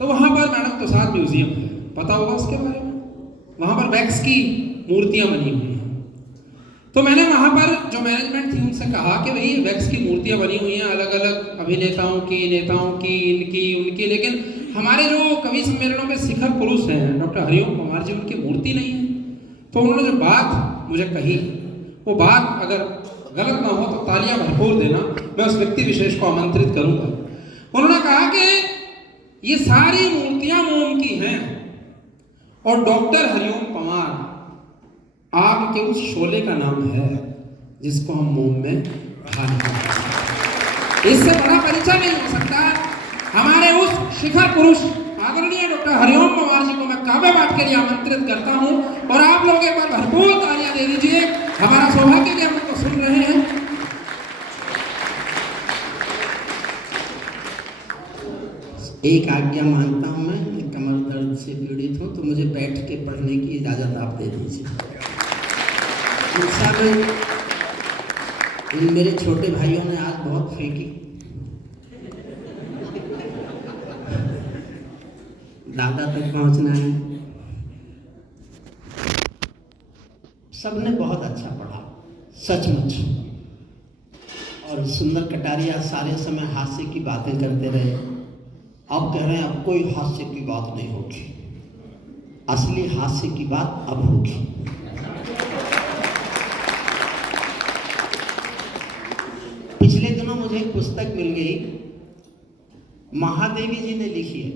तो वहां पर मैडम तुषार म्यूजियम है, पता होगा उसके बारे में। वहां पर वैक्स की मूर्तियां बनी हुई हैं। तो मैंने वहां पर जो मैनेजमेंट थी उनसे कहा कि भाई वैक्स की मूर्तियां बनी हुई हैं अलग अलग अभिनेताओं की, नेताओं की, इनकी उनकी, लेकिन हमारे जो कवि सम्मेलनों में शिखर पुरुष हैं डॉक्टर हरिओम पंवार जी, उनकी मूर्ति नहीं है। तो उन्होंने जो बात मुझे कही, वो बात अगर गलत ना हो तो तालियां भरपूर देना, मैं उस व्यक्ति विशेष को आमंत्रित करूंगा। उन्होंने कहा कि ये सारी मूर्तियां मोम की हैं और डॉक्टर हरिओम पंवार आग के उस शोले का नाम है जिसको हम मोम में ढाल सकते। इससे बड़ा परिचय नहीं हो सकता। हमारे उस शिखर पुरुष आदरणीय डॉक्टर हरिओम पंवार जी को मैं काव्य पाठ के लिए आमंत्रित करता हूं और आप लोग एक बार भरपूर तालियां दे दीजिए। हमारा सौभाग्य कि हम उनको सुन रहे हैं। एक आज्ञा मांगता हूं, मैं कमर दर्द से पीड़ित हूं, तो मुझे बैठ के पढ़ने की इजाजत आप दे दीजिए। इन मेरे छोटे भाइयों ने आज बहुत फेंकी, दादा तक पहुंचना है। सबने बहुत अच्छा पढ़ा सचमुच। और सुंदर कटारिया सारे समय हास्य की बातें करते रहे। अब कह रहे हैं अब कोई हास्य की बात नहीं होगी, असली हास्य की बात अब होगी। पिछले दिनों मुझे एक पुस्तक मिल गई, महादेवी जी ने लिखी है।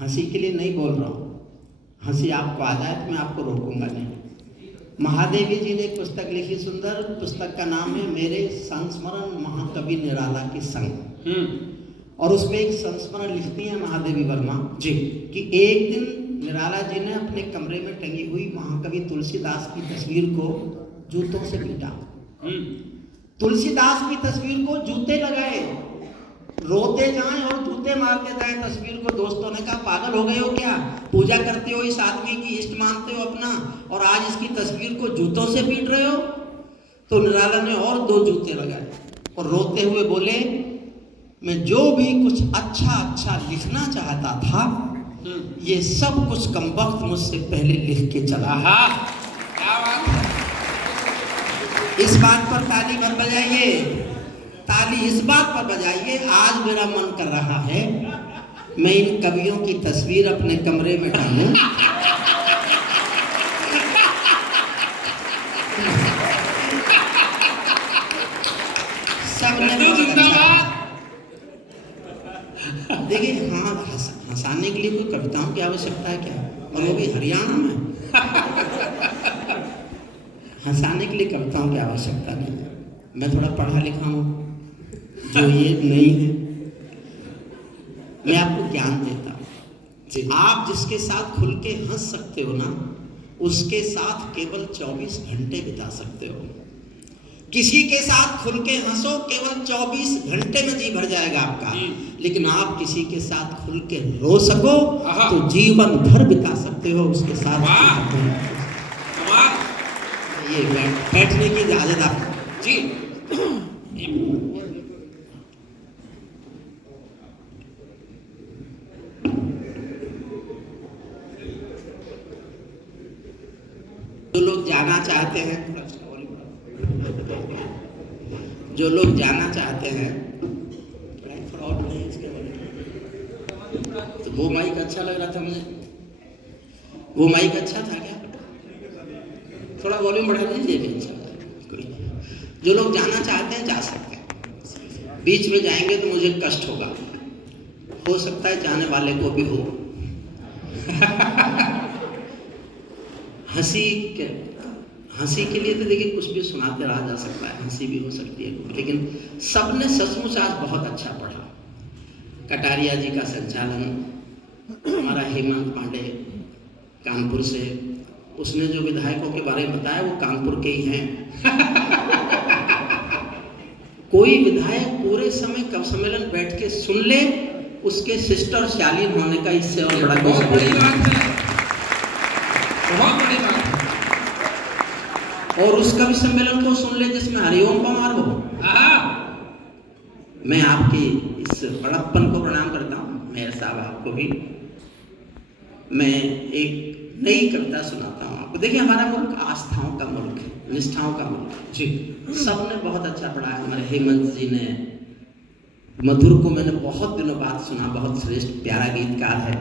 हंसी के लिए नहीं बोल रहा हूँ, हंसी आपको आ जाए तो मैं आपको रोकूंगा नहीं। महादेवी जी ने एक पुस्तक लिखी, सुंदर पुस्तक का नाम है मेरे संस्मरण महाकवि निराला के संग। और उसमें एक संस्मरण लिखती हैं महादेवी वर्मा जी कि एक दिन निराला जी ने अपने कमरे में टंगी हुई महाकवि तुलसीदास की तस्वीर को जूतों से पीटा। तुलसीदास की तस्वीर को जूते लगाए, रोते जाएं और जूते मारते जाएं तस्वीर को। दोस्तों ने कहा पागल हो गए हो क्या, पूजा करते हो, इस आदमी की इष्ट मानते हो अपना, और आज इसकी तस्वीर को जूतों से पीट रहे हो। तो निराला ने और 2 जूते लगाए और रोते हुए बोले, मैं जो भी कुछ अच्छा अच्छा लिखना चाहता था ये सब कुछ कमबख्त मुझसे पहले लिख के चला। इस बात पर ताली मत बजाइए, ताली इस बात पर बजाइए, आज मेरा मन कर रहा है मैं इन कवियों की तस्वीर अपने कमरे में टांगूं। सब जिंदाबाद। देखिए हाँ, हंसाने के लिए कोई कविताओं की आवश्यकता है क्या, और वो भी हरियाणा में। हंसाने के लिए कविताओं की आवश्यकता नहीं है। मैं थोड़ा पढ़ा लिखा हूँ जो ये नहीं है। मैं आपको ज्ञान देता हूँ। आप जिसके साथ खुल के हंस सकते हो ना, उसके साथ केवल 24 घंटे बिता सकते हो। किसी के साथ खुल के हंसो, केवल 24 घंटे में जी भर जाएगा आपका। लेकिन आप किसी के साथ खुल के रो सको तो जीवन भर बिता सकते हो उसके साथ। ये बैठने की इजाजत आपको जी। जो लोग जाना चाहते हैं, जो लोग जाना चाहते हैं, तो वो माइक अच्छा लग रहा था मुझे, वो माइक अच्छा था क्या? थोड़ा वॉल्यूम बढ़ा दीजिए। जो लोग जाना चाहते हैं जा सकते हैं, बीच में जाएंगे तो मुझे कष्ट होगा, हो सकता है जाने वाले को भी हो। हंसी के लिए तो देखिए कुछ भी सुनाते रहा जा सकता है, हंसी भी हो सकती है, लेकिन सबने सचमुच आज बहुत अच्छा पढ़ा। कटारिया जी का संचालन, हमारा हेमंत पांडे कानपुर से, उसने जो विधायकों के बारे में बताया वो कानपुर के ही हैं। कोई विधायक पूरे समय कब सम्मेलन बैठ के सुन ले, उसके सिस्टर शालीन होने का इससे और बड़ा बहुत बड़ी बात है, बहुत बड़ी बात है। और उस कवि सम्मेलन को सुन ले जिसमें हरिओम पंवार हो। मैं आपकी इस बड़प्पन को प्रणाम करता हूँ। मेहर साहब आपको भी। मैं एक नई कविता सुनाता हूँ आपको। देखिए, हमारा मुल्क आस्थाओं का मुल्क है, निष्ठाओं का मुल्क है जी। सबने बहुत अच्छा पढ़ा है। हमारे हेमंत जी ने, मधुर को मैंने बहुत दिनों बाद सुना, बहुत श्रेष्ठ प्यारा गीतकार है।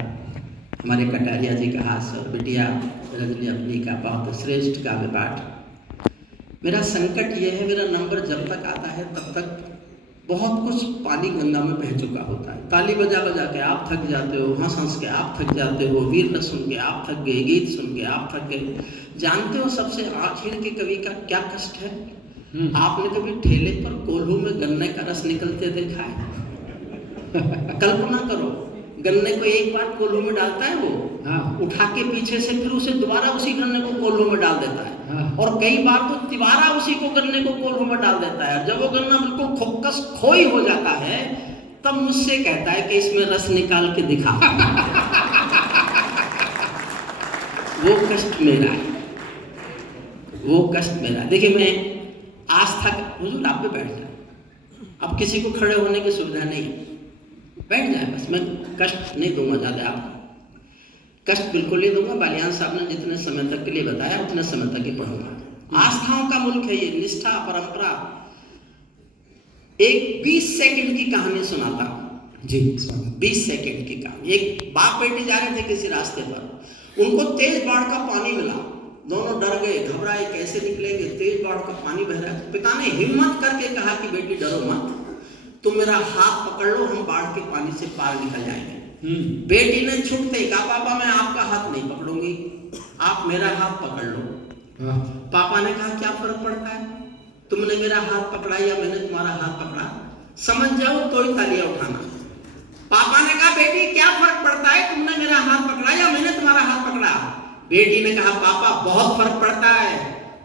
हमारे कटारिया जी का हास्य और बिटिया रजनी अपनी का बहुत श्रेष्ठ काव्य पाठ। मेरा संकट ये है, मेरा नंबर जब तक आता है तब तक बहुत कुछ पानी गंगा में बह चुका होता है। ताली बजा बजा के आप थक जाते हो, हंस हंस के आप थक जाते हो, वीर रस सुन के आप थक गए, गीत सुन के आप थक गए। जानते हो सबसे आखिर के कवि का क्या कष्ट है? आपने कभी ठेले पर कोल्हू में गन्ने का रस निकलते देखा है? कल्पना करो, गन्ने को एक बार कोल्हू में डालता है वो, उठा के पीछे से फिर उसे दोबारा उसी गन्ने को कोल्हू में डाल देता है, और कई बार तो तिबारा उसी को गन्ने को कोल्हू में डाल देता है। जब वो गन्ना बिल्कुल खोकस खोई हो जाता है तब मुझसे कहता है कि इसमें रस निकाल के दिखा। वो कष्ट मेरा है, वो कष्ट मेरा। देखिए, मैं आस्था हुजूर आप पे बैठ जाए, अब किसी को खड़े होने की सुविधा नहीं, बैठ जाए बस। मैं कष्ट नहीं दूंगा ज़्यादा आपको, कष्ट बिल्कुल नहीं दूंगा। बालियान साहब ने जितने समय तक के लिए बताया उतने समय तक ही पढ़ूंगा। आस्थाओं का मुल्क है ये, निष्ठा परंपरा। एक 20 सेकंड की कहानी सुनाता हूं जी। 20 सेकंड की कहानी। एक बाप बेटी जा रहे थे किसी रास्ते पर, उनको तेज बाढ़ का पानी मिला, दोनों डर गए, घबराए, कैसे निकलेंगे, तेज बाढ़ का पानी बह रहा है। पिता ने हिम्मत करके कहा कि बेटी डरो मत, तुम मेरा हाथ पकड़ लो, हम बाढ़ के पानी से पार निकल जाएंगे। बेटी ने छुटते ही कहा, पापा मैं आपका हाथ नहीं पकड़ूंगी, आप मेरा हाथ पकड़ लो। पापा ने कहा, क्या फर्क पड़ता है, तुमने मेरा हाथ पकड़ा या मैंने तुम्हारा हाथ पकड़ा, समझ जाओ तो ही तालियां उठाना। पापा ने कहा, बेटी क्या फर्क पड़ता है, तुमने मेरा हाथ पकड़ा या मैंने तुम्हारा हाथ पकड़ा। बेटी ने कहा, पापा बहुत फर्क पड़ता है,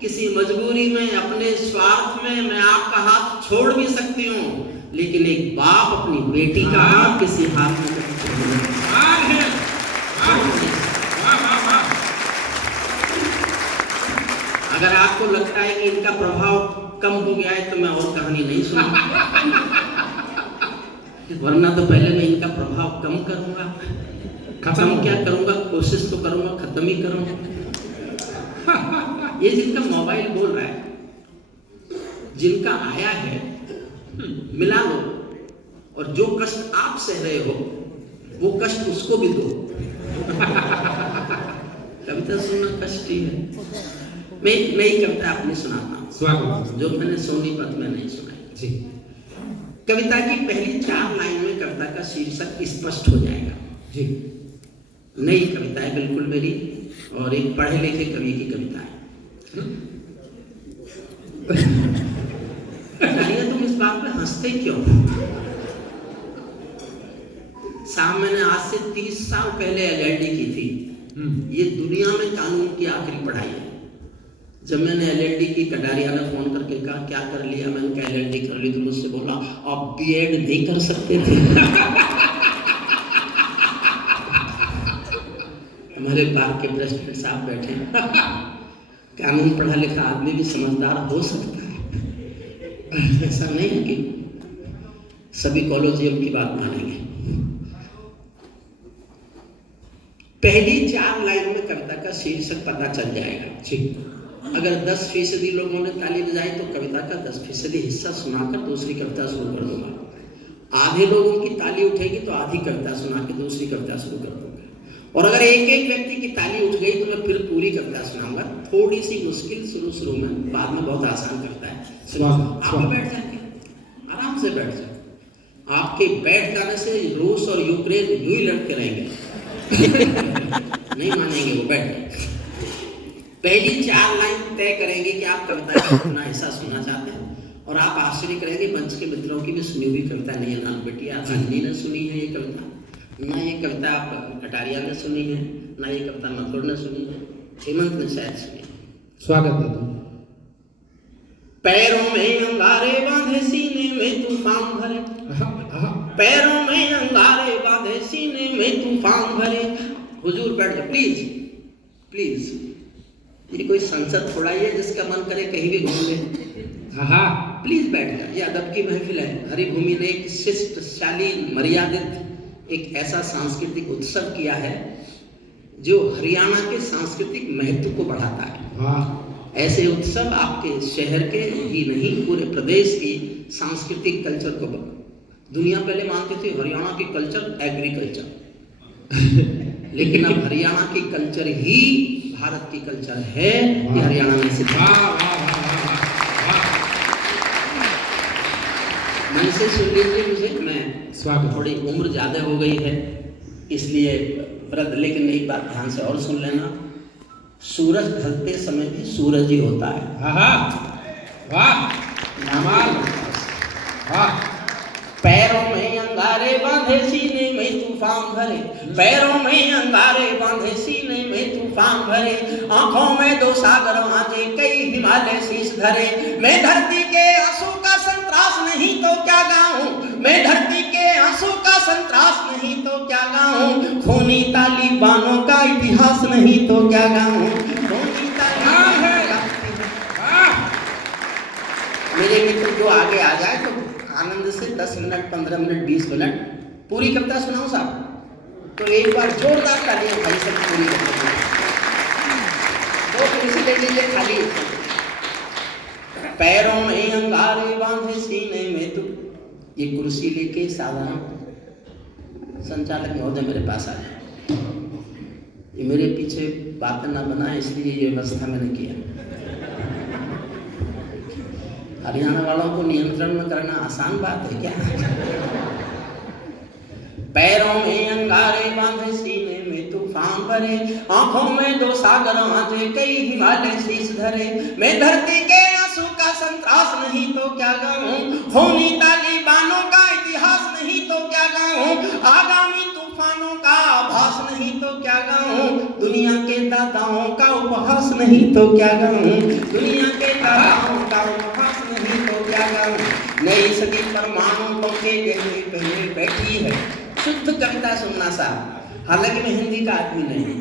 किसी मजबूरी में, अपने स्वार्थ में मैं आपका हाथ छोड़ भी सकती हूँ, लेकिन एक बाप अपनी बेटी का हाथ किसी हाथ में नहीं छोड़ता। अगर आपको लगता है कि इनका प्रभाव कम हो गया है तो मैं और कहानी नहीं सुनूंगा, वरना तो पहले मैं इनका प्रभाव कम करूंगा। खत्म क्या करूंगा, कोशिश तो करूंगा, खत्म ही करूंगा। ये जिनका मोबाइल बोल रहा है, जिनका आया है, मिला लो, और जो कष्ट आप सह रहे हो वो कष्ट उसको भी दो। कविता सुनना कष्ट ही है। मैं एक नई कविता अपनी सुनाता हूँ जो मैंने सोनीपत में नहीं सुनाई जी। कविता की पहली 4 लाइन में कविता का शीर्षक स्पष्ट हो जाएगा जी। नई कविता है बिल्कुल मेरी, और एक पढ़े लिखे कवि की कविता है। तुम इस बात पे हंसते क्यों? साहब, मैंने आज से 30 साल पहले LLD की थी। ये दुनिया में कानून की आखिरी पढ़ाई है। जब मैंने LLD की, कटारिया ने फोन करके कहा क्या कर लिया, मैंने कहा LLD कर ली, तो मुझसे बोला आप B.Ed नहीं कर सकते थे। हमारे बार के प्रेसिडेंट साहब बैठे, कानून पढ़ा लिखा आदमी भी समझदार हो सकता है, ऐसा नहीं है कि सभी कॉलेजियम की बात मानेंगे। पहली 4 लाइन में कविता का शीर्षक पता चल जाएगा जी। अगर 10% लोगों ने ताली बजाई तो कविता का 10% हिस्सा सुनाकर दूसरी कविता शुरू कर दूंगा। आधे लोगों की ताली उठेगी तो आधी कविता सुना के दूसरी कविता शुरू कर दूंगा। और अगर एक व्यक्ति की ताली उठ गई तो मैं फिर पूरी कविता सुनाऊंगा। थोड़ी सी मुश्किल शुरू में, बाद में बहुत आसान करता है। आप बैठ जाएंगे, आराम से बैठ जाए। आपके बैठ जाने से रूस और यूक्रेन यूं ही लड़ते रहेंगे। नहीं मानेंगे वो, बैठ। पहली 4 लाइन तय करेंगे कि आप कविता का अपना हिस्सा सुनना चाहते हैं, और आप आश्चर्य करेंगे मंच के मित्रों की भी सुनी हुई कविता नहीं है। ना बेटिया रजनी ने सुनी है ये कविता, ना ये कविता आप कटारिया ने सुनी है, ना ये कविता मथुर ने सुनी है, हेमंत ने शायद सुनी है। स्वागत है। पैरों में अंगारे बांधे, सीने में तूफान भरे, पैरों में अंगारे बांधे, सीने में तूफान भरे। हुजूर बैठ जाओ प्लीज, प्लीज। ये कोई संसद थोड़ा ही है जिसका मन करे कहीं भी घूम ले। प्लीज बैठ जाओ, ये अदब की महफिल है। हरिभूमि ने एक शिष्ट, शालीन, मर्यादित एक ऐसा सांस्कृतिक उत्सव किया है जो हरियाणा के सांस्कृतिक महत्व को बढ़ाता है। वाह। ऐसे उत्सव आपके शहर के ही नहीं, पूरे प्रदेश की सांस्कृतिक कल्चर को दुनिया पहले मानते थे हरियाणा की कल्चर एग्रीकल्चर, लेकिन अब हरियाणा की कल्चर ही भारत की कल्चर है। ये हरियाणा में सिद्ध। मन से सुन लीजिए मुझे, मैं स्वागत। थोड़ी उम्र ज़्यादा हो गई है इसलिए वृद्ध, लेकिन एक बात ध्यान से और सुन लेना, सूरज ढलते समय भी सूरज ही होता है। वाह कमाल। वाह। पैरों में अंगारे बांधे सीने में तूफान भरे, पैरों में अंगारे बांधे सीने में तूफान भरे, आंखों में दो सागर आजे कई हिमालय शीश धरे। मैं धरती के आंसू का संतरास नहीं तो क्या गाऊं, मैं धरती के आंसू का संतरास नहीं तो क्या गाऊं, खूनी तालिबानों का इतिहास नहीं तो क्या गाऊं, खूनी तालिबानों का। मेरे मित्र जो आगे आ जाए तो आनंद से 10 मिनट 15 मिनट 20 मिनट पूरी कविता सुनाऊं साहब, तो एक बार जोरदार तालियां भाई सब पूरी कविता। तो कुर्सी ले लीजिए खाली। पैरों में अंगारे बांधे सीने में तू, ये कुर्सी लेके साधारण संचालक महोदय मेरे पास आ जाए, ये मेरे पीछे बातें ना बनाए इसलिए ये व्यवस्था मैंने किया। हरियाणा वालों को नियंत्रण में करना आसान बात है क्या? पैरों में अंगारे बांधे सीने में तूफान भरे, आंखों में दो सागर आजे कई हिमालय शीश धरे। मैं धरती के आंसू का संतरास नहीं तो क्या गाऊं, खूनी तालिबानों का इतिहास नहीं तो क्या गाऊं, आगामी तूफानों का आभास नहीं तो क्या गाऊं, दुनिया के दादाओं का उपहास नहीं तो क्या गाऊं, दुनिया के दादाओं का उपहास नहीं तो क्या गाऊं। नई सदी परमाणु बम के गहरे पहले बैठी है। शुद्ध कविता सुनना साहब। हालांकि मैं हिंदी का आदमी नहीं,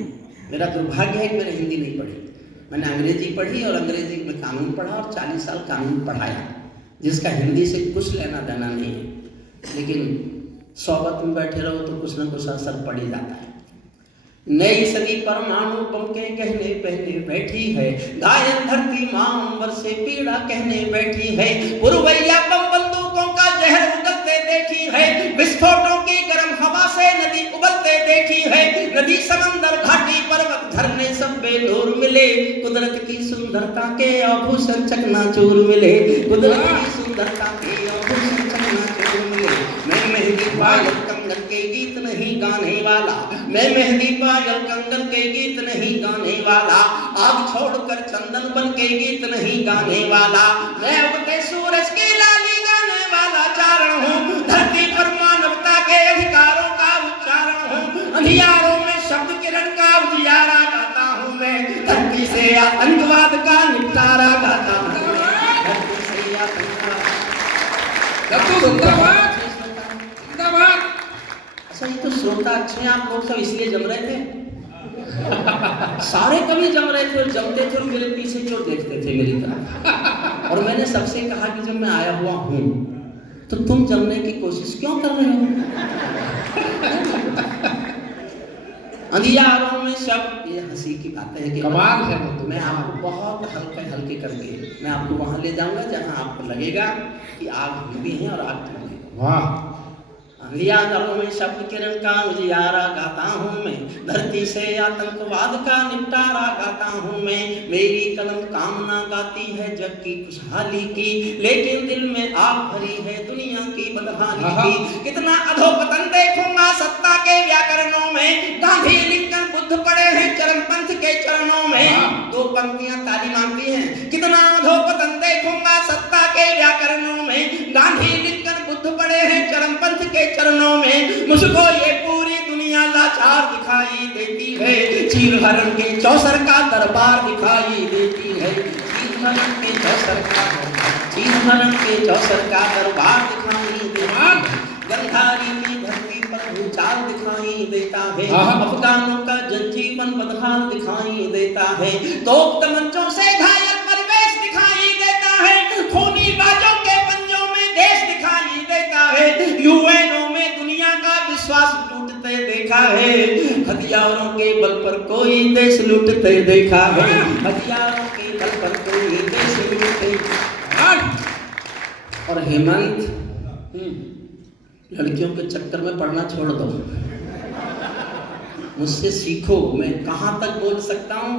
मेरा दुर्भाग्य है कि मैंने हिंदी नहीं पढ़ी, मैंने अंग्रेजी पढ़ी और अंग्रेजी में कानून पढ़ा और 40 साल कानून पढ़ाया, जिसका हिंदी से कुछ लेना देना नहीं है। लेकिन सोबत में बैठे रहो तो कुछ ना कुछ असर पड़ ही जाता है। नई सदी परमाणु बम के कहने पहले बैठी है, गायन धरती मां अंबर से पीड़ा कहने बैठी है, पुरवैया बम बंदूकों का जहर उगलते देखी है, विस्फोटों की गर्म हवा से नदी उबलते देखी है, नदी समंदर घाटी पर्वत झरने सब बेदूर मिले, कुदरत की सुंदरता के आभूषण चकनाचूर मिले, कुदरत की सुंदरता के आभूषण चकनाचूर मिले। मैं मेहंदी पायल कंगन के गीत नहीं गाने वाला, मैं मेहंदी पायल कंगन के गीत नहीं गाने वाला, आग छोड़कर चंदन बन के गीत नहीं गाने वाला, मैं उगते सूरज की लाली गाने वाला चारण हूँ, धरती पर मानवता के अधिकारों का उच्चारण हूँ, अंधियारों में शब्द किरण का उजियारा गाता हूँ मैं, धरती से आतंकवाद का निपटारा गाता हूँ, धरती से आतंकवाद। अच्छा, ये तो श्रोता अच्छे हैं आप लोग सब इसलिए जम रहे थे। सारे कवि जम रहे थे और जमते थे और मेरे पीछे जो देखते थे मेरी तरफ। और मैंने सबसे कहा कि जब मैं आया हुआ हूं तो तुम जमने की कोशिश क्यों कर रहे हो? अंधियारों में सब, ये हंसी की बात है कि कमाल है। मैं आपको बहुत हल्के हल्के करके मैं आपको वहां ले जाऊंगा जहां आपको लगेगा कि आग हम भी हैं और आग तुम भी। वाह। अंधियारों में शब्द किरण का उजियारा गाता हूँ मैं, धरती से आतंकवाद का निपटारा गाता हूँ मैं, मेरी कलम कामना गाती है जग की खुशहाली की, लेकिन दिल में आग भरी है दुनिया की बदहाली की। कितना अधोपतन देखूंगा सत्ता के व्याकरणों में, गांधी लिंकन बुद्ध पड़े हैं चरमपंथ के चरणों में। दो पंक्तियां ताली मांगती हैं। कितना अधोपतन देखूंगा सत्ता के व्याकरणों में, गांधी लिंकन बुद्ध पड़े हैं चरमपंथ के चरणों में, मुझको ये पूरी दुनिया लाचार दिखाई देती है, चीर हरण के चौसर का दरबार दिखाई देती है, चीर हरण के चौसर का दरबार दिखाई देता है, गंधारी की धरती पर भूचाल दिखाई देता है, अफगानों का जनजीवन बदहाल दिखाई देता है, तोप तमंचों से घायल परिवेश दिखाई देता है, खूनी बाजों के पंजों में देश दिखाई देता है, यूएनओ में दुनिया का विश्वास देखा है, हथियारों के बल पर कोई देश लूटते देखा है, हथियारों के बल पर कोई देश लूटते। और हेमंत, लड़कियों के चक्कर में पढ़ना छोड़ दो, मुझसे सीखो। मैं कहाँ तक बोल सकता हूँ,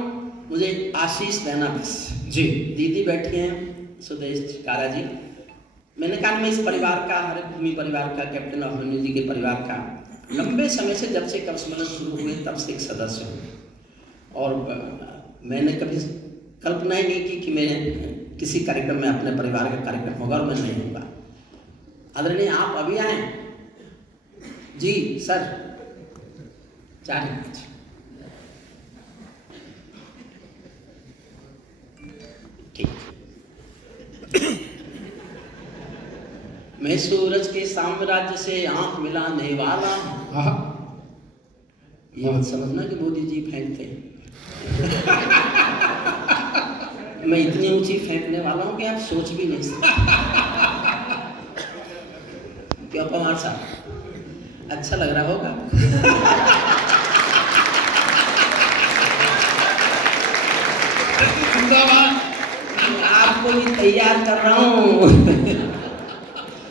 मुझे आशीष देना बस। जी दीदी बैठी हैं सुदेश कारा जी। मैंने कहा मैं इस परिवार का, हरित भूमि परिवार का, कैप्टन अभिमन्यु जी के परिवार का लंबे समय से, जब से कब सम्मेलन शुरू हुए तब से एक सदस्य हूँ। और मैंने कभी कल्पना ही नहीं की कि मैं किसी कार्यक्रम में, अपने परिवार का कार्यक्रम होगा और मैं नहीं होगा। आदरणीय आप अभी आए जी सर, चाहिए ठीक। मैं सूरज के साम्राज्य से आंख मिलाने वाला हूं। ये मत समझना कि मोदी जी फेंकते मैं इतनी ऊंची फेंकने वाला हूं कि आप सोच भी नहीं सकते। क्यों पवार साहब, अच्छा लग रहा होगा? आपको भी तैयार कर रहा हूं।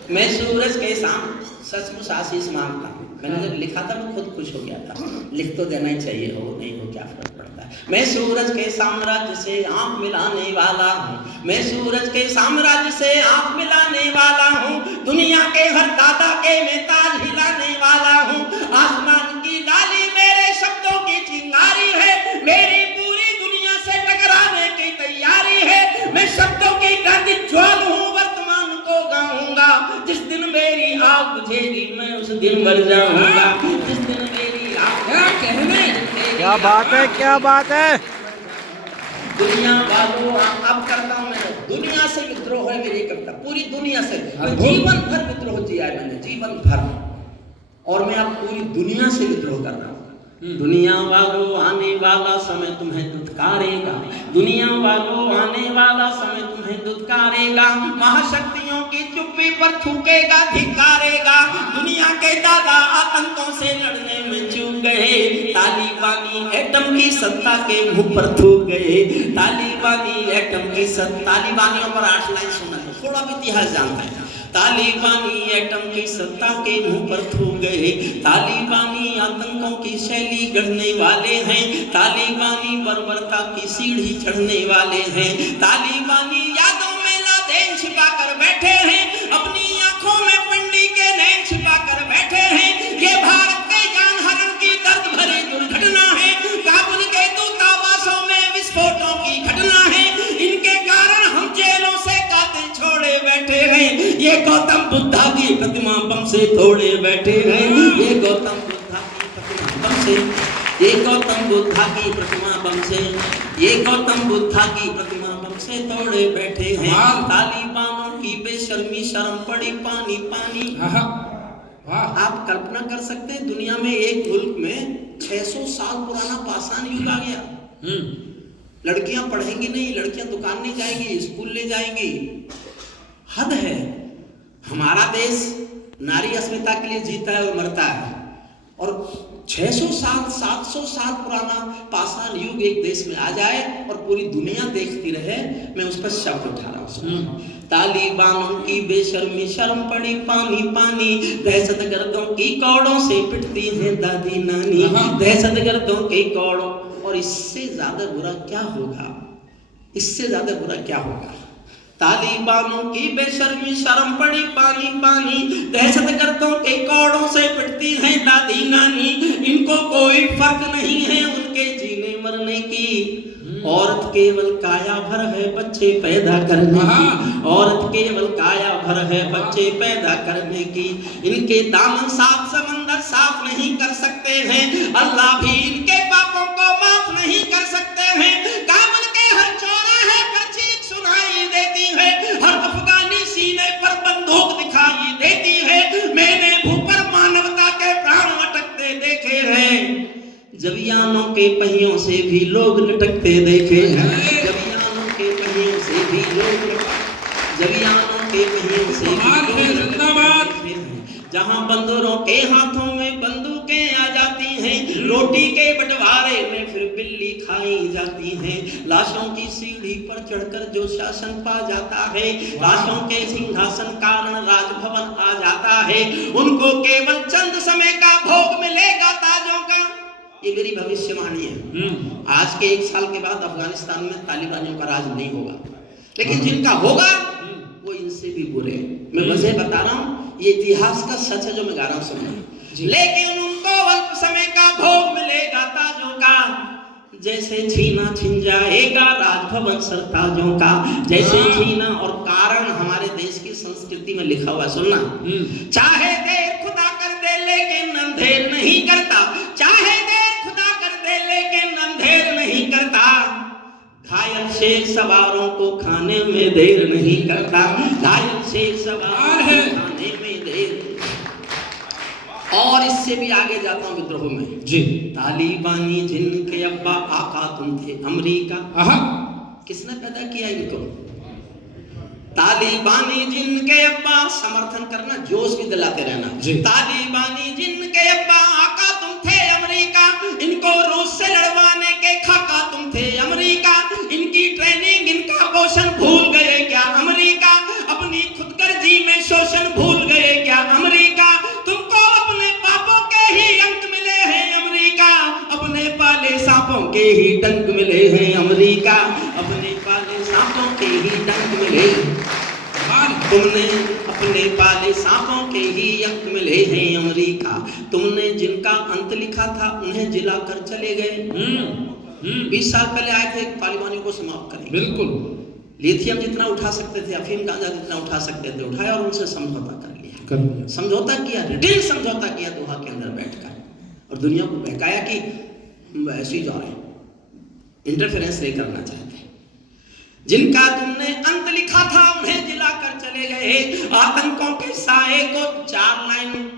मैं सूरज के सामने सचमुच आशीष मांगता हूँ। मैंने जब लिखा था मैं खुद खुश हो गया था। लिख तो देना ही चाहिए, हो नहीं हो क्या फर्क पड़ता है। मैं सूरज के साम्राज्य से आंख मिलाने वाला हूँ, मैं सूरज के साम्राज्य से आंख मिलाने वाला हूँ, दुनिया के हर दादा के मैं ताज हिलाने वाला हूँ। आसमान की लाली मेरे शब्दों की चिंगारी है, मेरी पूरी दुनिया से टकराने की तैयारी है। मैं शब्दों की क्रांति ज्वाल हूँ, वर्तमान को गाऊंगा। जिस दिन मेरी आग बुझेगी मैं उस दिन मर जाऊंगा। जिस दिन मेरी आग, क्या कहने, क्या बात है, क्या बात है। दुनिया वालों, अब करता हूं मैं, दुनिया से विद्रोह है मेरी कविता, पूरी दुनिया से। मैं जीवन भर विद्रोह किया है मैंने, जीवन भर, और मैं अब पूरी दुनिया से विद्रोह कर रहा हूं। दुनिया वालों आने वाला समय तुम्हें दुत्कारेगा, दुनिया वालों आने वाला समय तुम्हें दुत्कारेगा। महाशक्तियों की चुप्पी पर थूकेगा, धिक्कारेगा। दुनिया के दादा आतंकों से लड़ने में चूक गए, तालिबानी एटम की सत्ता के मुंह पर थूक गए। तालिबानी एटम की सत्ता, तालिबानियों पर 8 लाइन सुना, थोड़ा भी इतिहास जानता है। तालिबानी एटम की सत्ता के मुंह पर थूक गए, तालिबानी आतंकों की शैली गढ़ने वाले हैं, तालिबानी बर्बरता की सीढ़ी चढ़ने वाले हैं, तालिबानी यादों में लादेन छिपा कर बैठे हैं, अपनी आंखों में पिंडी के नैन छिपा कर बैठे हैं। ये भारत के जानहरण की दर्द भरी दुर्घटना है, काबुल के दूतावासों में विस्फोटों की घटना है। इनके कारण हम जेलों से कातिल छोड़े बैठे हैं। ये गौतम बुद्धा की प्रतिमा बम से तोड़े बैठे हैं, ये गौतम बुद्धा की प्रतिमा बम से, ये गौतम बुद्धा की प्रतिमा बम से, ये गौतम बुद्धा की प्रतिमा बम से तोड़े बैठे हैं। तालिबानों की बेशर्मी शर्म पड़ी पानी पानी। आप कल्पना कर सकते हैं, दुनिया में एक मुल्क में 600 साल पुराना पाषाण युग आ गया। लड़कियां पढ़ेंगी नहीं, लड़कियां दुकान नहीं जाएंगी, स्कूल नहीं जाएंगी। हद है। हमारा देश नारी अस्मिता के लिए जीता है और मरता है, और 600 साल 700 साल पुराना पाषाण युग एक देश में आ जाए और पूरी दुनिया देखती रहे, मैं उस पर शब्द उठा रहा हूँ। तालिबानों की बेशर्मी शर्म पड़ी पानी पानी, दहशतगर्दों की कौड़ों से पिटती है दादी नानी, दहशतगर्दों के कौड़ों। और इससे ज्यादा बुरा क्या होगा, इससे ज्यादा बुरा क्या होगा। तालिबानों की बेशर्मी शर्म पड़ी पानी पानी, दहशतगर्दों के कौड़ों से पिटती है दादी नानी। इनको कोई फर्क नहीं है उनके जीने मरने की, औरत केवल काया भर है बच्चे पैदा करने की, औरत केवल काया भर है बच्चे पैदा करने की। इनके दामन साफ समंदर साफ नहीं कर सकते हैं, अल्लाह भी इनके पापों को माफ नहीं कर सकते हैं। काबुल के हर चौराहे पर चीख सुनाई देती है, हर अफगानी सीने पर बंदूक दिखाई देती है। मैंने भूपर मानवता के प्राण अटकते देखे हैं, जवियानों के पहियों से भी लोग लटकते देखे हैं, जवियानों के पहियों से भी लोग, जवियानों के पहियों से भी लोग लटकते देखे हैं। जहां बंदरों के हाथों में बंदूक बंदूकें आ जाती हैं, रोटी के बंटवारे में फिर बिल्ली खाई जाती हैं, लाशों की सीढ़ी पर चढ़कर जो शासन पा जाता है, लाशों के सिंहासन कारण राजभवन आ जाता है, उनको केवल चंद समय का भोग मिलेगा ताजों का। ये मेरी भविष्यवाणी है। आज के 1 साल के बाद अफगानिस्तान में तालिबानियों का राज नहीं होगा, लेकिन जिनका होगा वो इनसे भी बुरे। मैं वजह बता रहा हूँ, ये इतिहास का सच है जो मैं गा रहा हूँ, सुनना। लेकिन उनको अल्प समय का भोग मिलेगा ताजों का, जैसे छीना छिन जाएगा राजभवन सरताजों का, जैसे छीना। और कारण हमारे देश की संस्कृति में लिखा हुआ, सुनना। चाहे देर खुदा कर दे लेकिन अंधेर नहीं करता, चाहे देर खुदा कर दे लेकिन अंधेर नहीं करता, घायल शेर सवारों को खाने में देर नहीं करता, घायल शेर सवार है खाने में देर। और इससे भी आगे जाता हूं विद्रोह में जी। तालिबानी जिनके अब्बा आका तुम थे अमेरिका, किसने पैदा किया इनको? तालिबानी जिनके अब्बा, समर्थन करना, जोश भी दिलाते रहना। तालिबानी जिनके अब्बा आका तुम थे अमेरिका, इनको रूस से लड़वाने के खाका तुम थे अमेरिका, इनकी ट्रेनिंग इनका पोषण भूल गए क्या अमेरिका, अपनी खुदगर्जी में शोषण भूल गए क्या अमेरिका, तुमको अपने पापों के ही अंक मिले हैं अमेरिका, अपने पाले सांपों के ही डंक मिले हैं अमेरिका, अपने पाले सांपों के ही डंक मिले, तुमने अपने पाले सांपों के ही अंक मिले हैं अमेरिका, तुमने जिनका अंत लिखा था उन्हें जिलाकर चले गए। 20 साल पहले आए थे तालिबानियों को समाप्त करेंगे, बिल्कुल। लिथियम जितना उठा सकते थे, अफीम गांजा जितना उठा सकते थे उठाया और उनसे समझौता कर लिया, समझौता किया, रिटेल समझौता किया दोहा के अंदर बैठकर, और दुनिया को बहकाया कि हम ऐसे ही जा रहे हैं, इंटरफेरेंस नहीं करना चाहते। जिनका तुमने अंत लिखा था उन्हें जिलाकर चले गए, आतंकों के साए को। 4 लाइन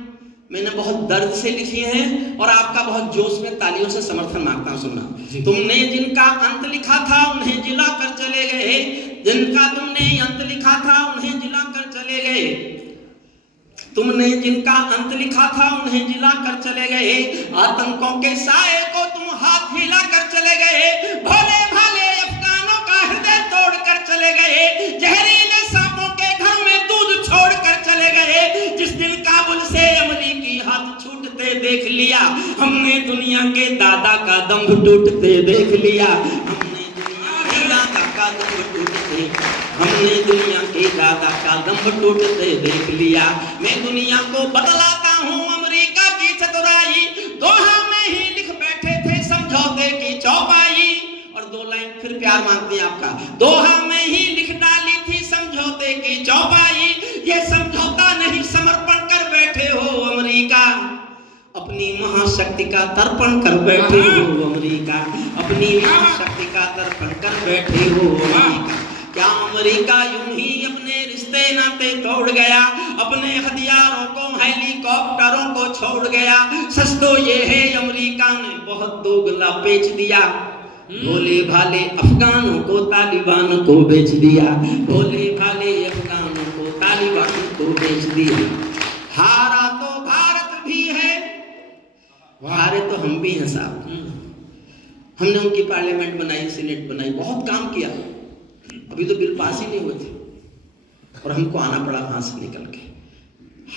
मैंने बहुत दर्द से लिखी हैं और आपका बहुत जोश में तालियों से समर्थन मांगता हूं, सुनना। तुमने जिनका अंत लिखा था उन्हें जिलाकर चले गए, जिनका तुमने अंत लिखा था उन्हें जिलाकर चले गए, तुमने जिनका अंत लिखा था उन्हें जिलाकर चले गए, आतंकों के साए को तुम हाथ हिलाकर चले गए, भोले भाले अफगानों का हृदय तोड़कर चले गए, जहरीले सांपों के घर में दूध छोड़कर चले गए। जिस दिन काबुल से अमरीकी हाथ छूटते देख लिया, हमने दुनिया के दादा का दम टूटते देख लिया, हमने दुनिया के दादा का दम टूटते, हमने दुनिया के दादा का दम टूटते देख लिया। मैं दुनिया को बतलाता हूँ अमेरिका की चतुराई, दोहा में ही लिख बैठे थे समझौते की चौपाई। और 2 लाइन फिर प्यार मांगते हैं आपका, दोहा में ही लिख डाली थी समझौते की चौपाई, ये समझौता नहीं समर्पण कर बैठे हो अमेरिका, अपनी महाशक्ति का तर्पण कर बैठे हो अमेरिका, अपनी महाशक्ति का तर्पण कर बैठे हो अमेरिका। क्या अमेरिका यूं ही अपने रिश्ते नाते तोड़ गया, अपने हथियारों को हेलीकॉप्टरों को छोड़ गया? सच तो ये है अमेरिका ने बहुत दोगला बेच दिया, भोले भाले अफगानों को तालिबान को बेच दिया, भोले भाले अफगानों को तालिबान को बेच दिया। हारा तो भारत भी है, हारे तो हम भी हैं साहब। हमने उनकी पार्लियामेंट बनाई, सीनेट बनाई, बहुत काम किया, अभी तो बिल पास ही नहीं हुए थे और हमको आना पड़ा वहां से निकल के।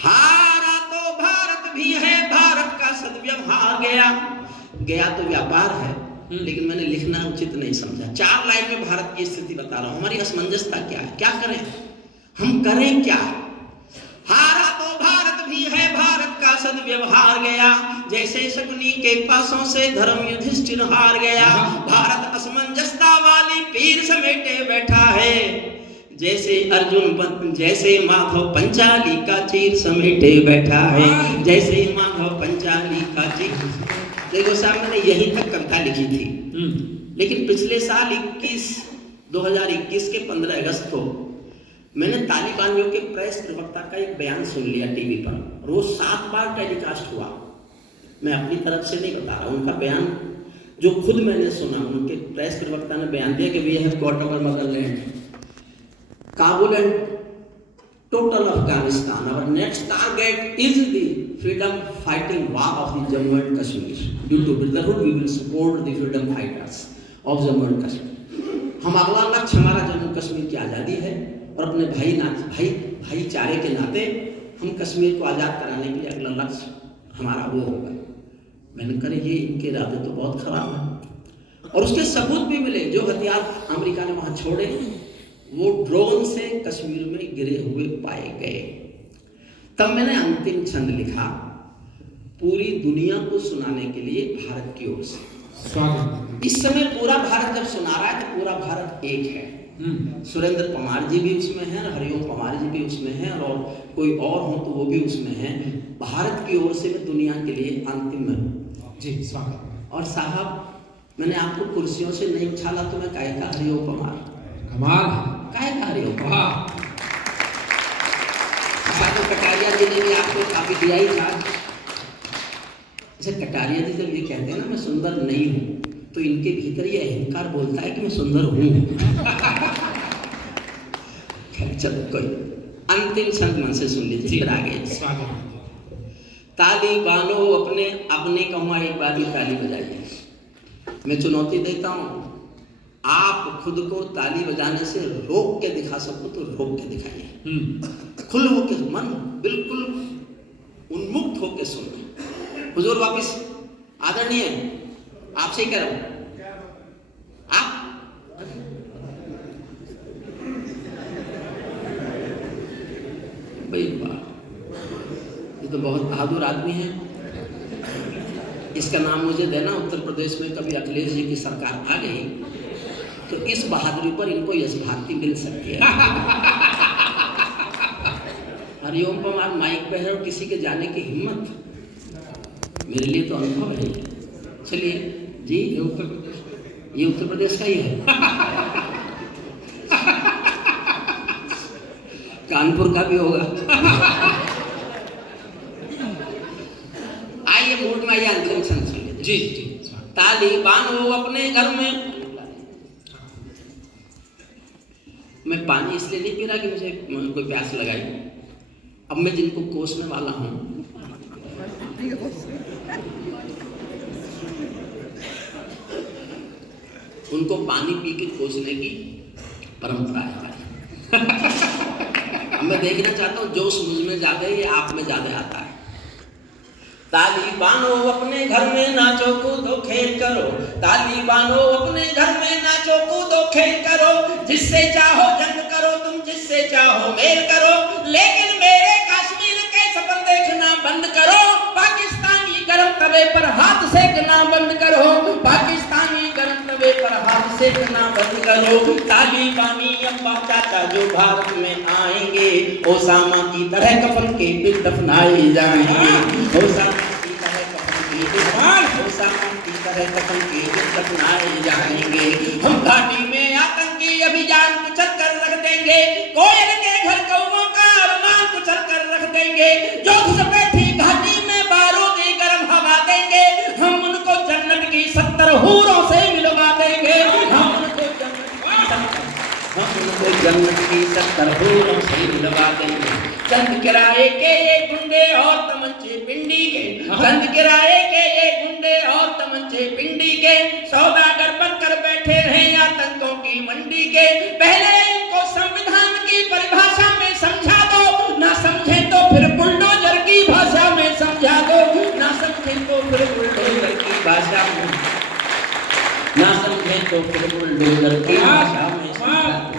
हारा तो भारत भी है, भारत का सद्व्यवहार गया तो व्यापार है, लेकिन मैंने लिखना उचित नहीं समझा। 4 लाइन में भारत की स्थिति बता रहा हूं, हमारी असमंजसता क्या है, क्या करें, हम करें क्या? हारा तो भारत भी है, भारत का सद्व्यवहार गया, जैसे शकुनी के पासों से धर्म युधिष्ठिर हार गया। भारत असमंजसता वाली पीर समेटे बैठा है, जैसे अर्जुन जैसे माधव पंचाली का चीर समेटे बैठा है, जैसे माधव पंचाली का चीर। देखो साहब, मैंने यहीं तक कविता लिखी थी, लेकिन पिछले साल 2021 के 15 अगस्त को मैंने तालिबानियों के प्रेस प्रवक्ता का एक बयान सुन लिया टीवी पर, और वो 7 बार टेलीकास्ट हुआ। मैं अपनी तरफ से नहीं बता रहा, उनका बयान जो खुद मैंने सुना, उनके प्रेस प्रवक्ता ने बयान दिया कि we have got our motherland, Kabul and total Afghanistan, our next target is the freedom fighting war of the Jammu and Kashmir. Due to brotherhood, we will support the freedom fighters of Jammu and Kashmir. हम अगला लक्ष्य हमारा जम्मू कश्मीर की आज़ादी है और अपने भाईचारे के नाते हम कश्मीर को आज़ाद कराने के लिए अगला लक्ष्य हमारा वो होगा। मैंने कहा ये इनके इरादे तो बहुत खराब है और उसके सबूत भी मिले। जो हथियार अमेरिका ने वहाँ छोड़े वो ड्रोन से कश्मीर में गिरे हुए पाए गए। तब मैंने अंतिम छंद लिखा पूरी दुनिया को सुनाने के लिए भारत की ओर से। इस समय पूरा भारत जब सुना रहा है तो पूरा भारत एक है। सुरेंद्र पवार जी भी उसमें हैं, हरिओम पवार जी भी उसमें हैं और कोई और हो तो वो भी उसमें हैं। भारत की ओर से मैं दुनिया के लिए अंतिम जी स्वागत। और साहब मैंने आपको कुर्सियों से नहीं उछाला तो मैं काहे का हरिओम पवार कमाल काहे का हरिओम वाह। तो कटारिया जी ने भी आपको काफी दिया ही था। जैसे कटारिया जी जब ये कहते हैं ना मैं सुंदर नहीं हूँ तो इनके भीतर ये अहंकार बोलता है कि मैं सुंदर हूँ। चलो कोई अंतिम छंद मन से सुन लीजिए फिर आगे। ताली बानो अपने अपने कहूँगा एक बार भी ताली बजाइए। मैं चुनौती देता हूँ आप खुद को ताली बजाने से रोक के दिखा सको तो रोक के दिखाइए। खुल होके मन बिल्कुल उन्मुक्त होके सुनो। हुजूर वापस आदरणीय आपसे ही कह रहा हूं आप भाई वाह ये तो बहुत बहादुर आदमी है। इसका नाम मुझे देना। उत्तर प्रदेश में कभी अखिलेश जी की सरकार आ गई तो इस बहादुरी पर इनको यश भारती मिल सकती है। हरिओम पवार माइक पे है और किसी के जाने की हिम्मत मेरे लिए तो अनुभव है। चलिए जी ये उत्तर प्रदेश का ही है। कानपुर का भी होगा। आइए मूड में आइए अंतिम छंद सुन लीजिए। जी जी ताली बानो अपने घर में। मैं पानी इसलिए नहीं पी रहा कि मुझे कोई प्यास लगाई। अब मैं जिनको कोसने वाला हूं उनको पानी पी के कोसने की परंपरा है। मैं देखना चाहता हूं जोश मुझ में ज्यादा है या आप में ज्यादा आता है। ताली बानो अपने घर में नाचो कूदो खेल करो। ताली बानो अपने घर में नाचो कूदो खेल करो। जिससे चाहो जंग करो तुम जिससे चाहो मेल करो। लेकिन मेरे कश्मीर के सपन देखना बंद करो। पाकिस्तानी गरम तवे पर हाथ सेकना बंद करो। पाकिस्तानी गरम तवे पर हाथ सेकना बंद करो। तालिबानी अब्बा चाचा जो भारत में आएंगे ओसामा की तरह कफन के फिर दफनाए जाएंगे। ओसामा की तरह कफन के फिर दफनाए जाएंगे। हम घाटी में आतंकी अभियान कुचल कर रख देंगे। कोयल के घर कौवों का अरमान कुचल कर रख देंगे। जो घुसपैठी घाटी में बारूदी गर्म हवा देंगे। हम उनको जन्नत की 70 हूरों से मिलवा देंगे। हम उनको जन्नत की 70 हूरों से मिलवा देंगे। चंद किराए के ये गुंडे और तमंचे पिंडी के। चंद किराए के ये गुंडे और तमंचे पिंडी के। सौदागर बनकर बैठे हैं आतंकों की मंडी के। पहले इनको संविधान की परिभाषा में समझा दो। ना समझे तो फिर बुलडोजर की भाषा में समझा दो। ना समझे तो फिर बुलडोजर की भाषा में ना समझे तो फिर बुलडोजर की भाषा में समझा दो।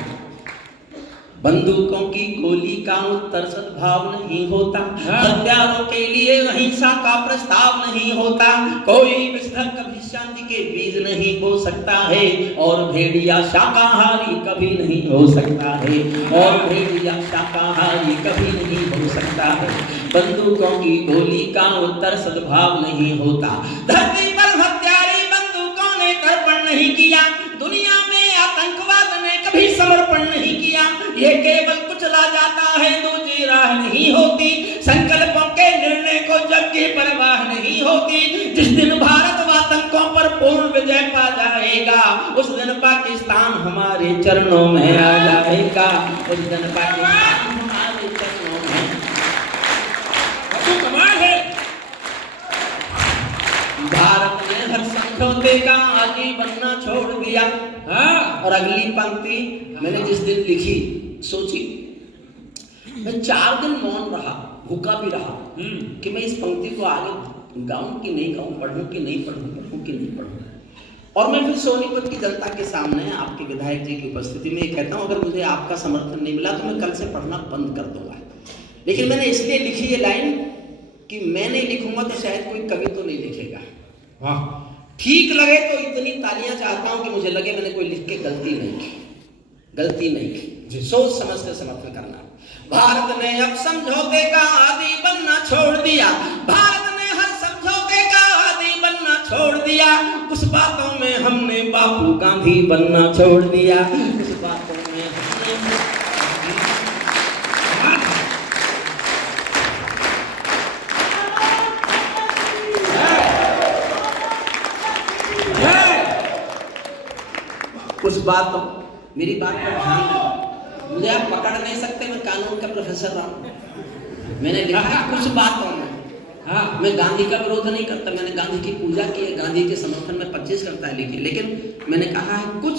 बंदूकों की गोली का उत्तर सद्भाव नहीं होता। हत्यारों के लिए अहिंसा का प्रस्ताव नहीं होता। कोई विस्तर कभी शांति के बीज नहीं हो सकता है और भेड़िया शाकाहारी कभी नहीं हो सकता है। और भेड़िया शाकाहारी कभी नहीं हो सकता है। बंदूकों की गोली का उत्तर सद्भाव नहीं होता। धरती पर हत्यारी बंदूकों ने तर्पण नहीं किया। दुनिया में आतंकवाद ने कभी समर्पण नहीं किया। ये केवल कुचला जाता है दूसरी राह नहीं होती। संकल्पों के निर्णय को जग की परवाह नहीं होती। जिस दिन भारत आतंकों पर पूर्ण विजय पा जाएगा उस दिन पाकिस्तान हमारे चरणों में आ जाएगा। उस दिन पाकिस्तान हमारे चरणों में। कमाल है। समझौते का आदी बनना छोड़ दिया। हाँ और अगली पंक्ति मैंने जिस दिन लिखी, सोची, मैं 4 दिन मौन रहा, भूखा भी रहा कि मैं इस पंक्ति को आगे गाऊं कि नहीं गाऊं, पढ़ूं कि नहीं पढ़ूं, पढ़ूं कि नहीं पढ़ूं। और मैं फिर सोनीपत की जनता के सामने आपके विधायक जी की उपस्थिति में ये कहता हूं, अगर मुझे आपका समर्थन नहीं मिला तो मैं कल से पढ़ना बंद कर दूंगा। लेकिन मैंने इसलिए लिखी ये लाइन कि मैं नहीं लिखूंगा तो शायद कोई कवि तो नहीं लिखेगा। वाह, ठीक लगे तो इतनी तालियां चाहता हूं कि मुझे लगे मैंने कोई लिख के गलती नहीं की। सोच समझ के समर्थन करना। भारत ने अब समझौते का आदी बनना छोड़ दिया, भारत ने हर समझौते का आदी बनना छोड़ दिया। कुछ बातों में हमने बापू गांधी बनना छोड़ दिया, कुछ बातों में हमने कुछ बात, मेरी बात पर ध्यान दें, मुझे आप पकड़ नहीं सकते, मैं कानून का प्रोफेसर रहा हूं। मैंने लिखा है कुछ बातों में। हाँ, मैं गांधी का विरोध नहीं करता, मैंने गांधी की पूजा की है, गांधी के समर्थन में 25 कविता लिखी, लेकिन मैंने कहा है कुछ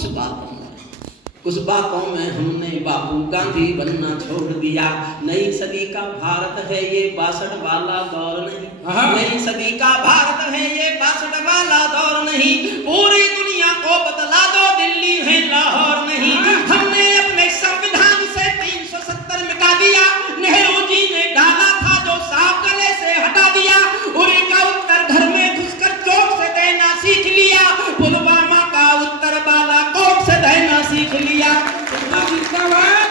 बातों में हमने बापू गांधी बनना छोड़ दिया। नई सदी का भारत है ये 62 वाला दौर नहीं, नई सदी का भारत है ये 62 वाला दौर नहीं। पूरी दुनिया को बदला दो, दिल्ली है लाहौर नहीं। हमने अपने संविधान से 370 मिटा दिया, नेहरू जी ने डाला था जो साफ गले से हटा दिया। उरी का उत्तर घर में घुसकर चोट से देना सीख लिया, पुलवामा का उत्तर बालाकोट से देना सीख लिया। जिंदाबाद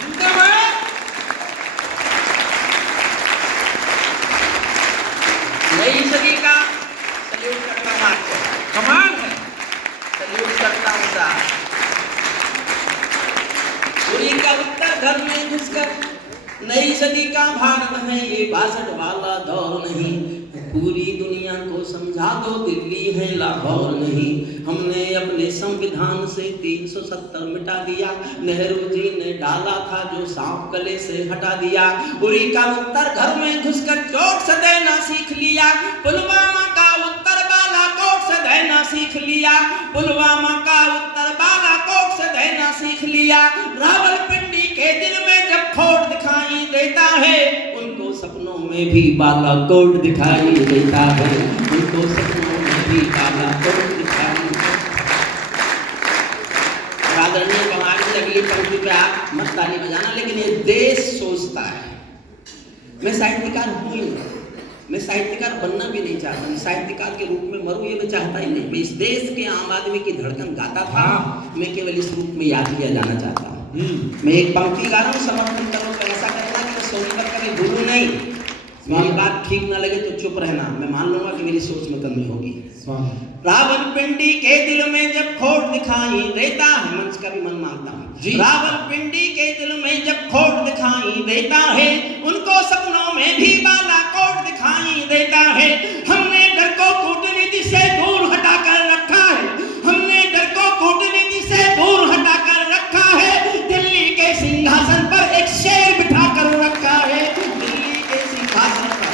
जिंदाबाद। नई सदी का सल्यूट करता हूं आपको, कमाल है, सल्यूट करता हूं साहब। उरी का उत्तर घर में घुसकर, नई सदी का भारत है ये 62 वाला दौर नहीं। पूरी दुनिया को समझा दो, दिल्ली है लाहौर नहीं। हमने अपने संविधान से 370 मिटा दिया, नेहरू जी ने डाला था जो सांप गले से हटा दिया। उरी का उत्तर घर में घुसकर चोट से देना सीख लिया, पुलवामा का उत्तर बालाकोट से देना सीख लिया, पुलवामा का उत्तर बालाकोट से देना सीख लिया। रावलपिंडी के दिल में जब खोट दिखाई देता है, उनको सपनों में भी बालाकोट दिखाई देता है, उनको सपनों में भी बालाकोट दिखाई देता है। आदरणीय कुमार जी, अगली पंक्ति पे आप मत ताली बजाना, लेकिन ये देश सोचता है। मैं साहित्यकार हूं ही नहीं, मैं साहित्यकार बनना भी नहीं चाहता, मैं साहित्यकार के रूप में मरूं ये मैं चाहता ही नहीं। मैं इस देश के आम आदमी की धड़कन गाता था, मैं केवल इस रूप में याद किया जाना चाहता हूँ। मैं एक पंक्ति गा रहा हूँ, समर्थन करो तो ऐसा करना कि मैं सोनीपत कभी भूलूं नहीं। मेरी बात ठीक ना लगे तो चुप रहना, मैं मान लूंगा कि मेरी सोच में कमी होगी। रावलपिंडी के दिल में जब खोट दिखाई देता है, मंच का भी मन मांगता हूँ, रावलपिंडी के दिल में जब खोट दिखाई देता है, उनको सपनों में भी बालाकोट दिखाई देता है। हमने डर को कूटनीति से दूर हटा कर रखा है, हमने डर को कूटनीति से दूर हटा कर रखा है। दिल्ली के सिंहासन पर एक शेर बिठा कर रखा है, दिल्ली के सिंहासन पर।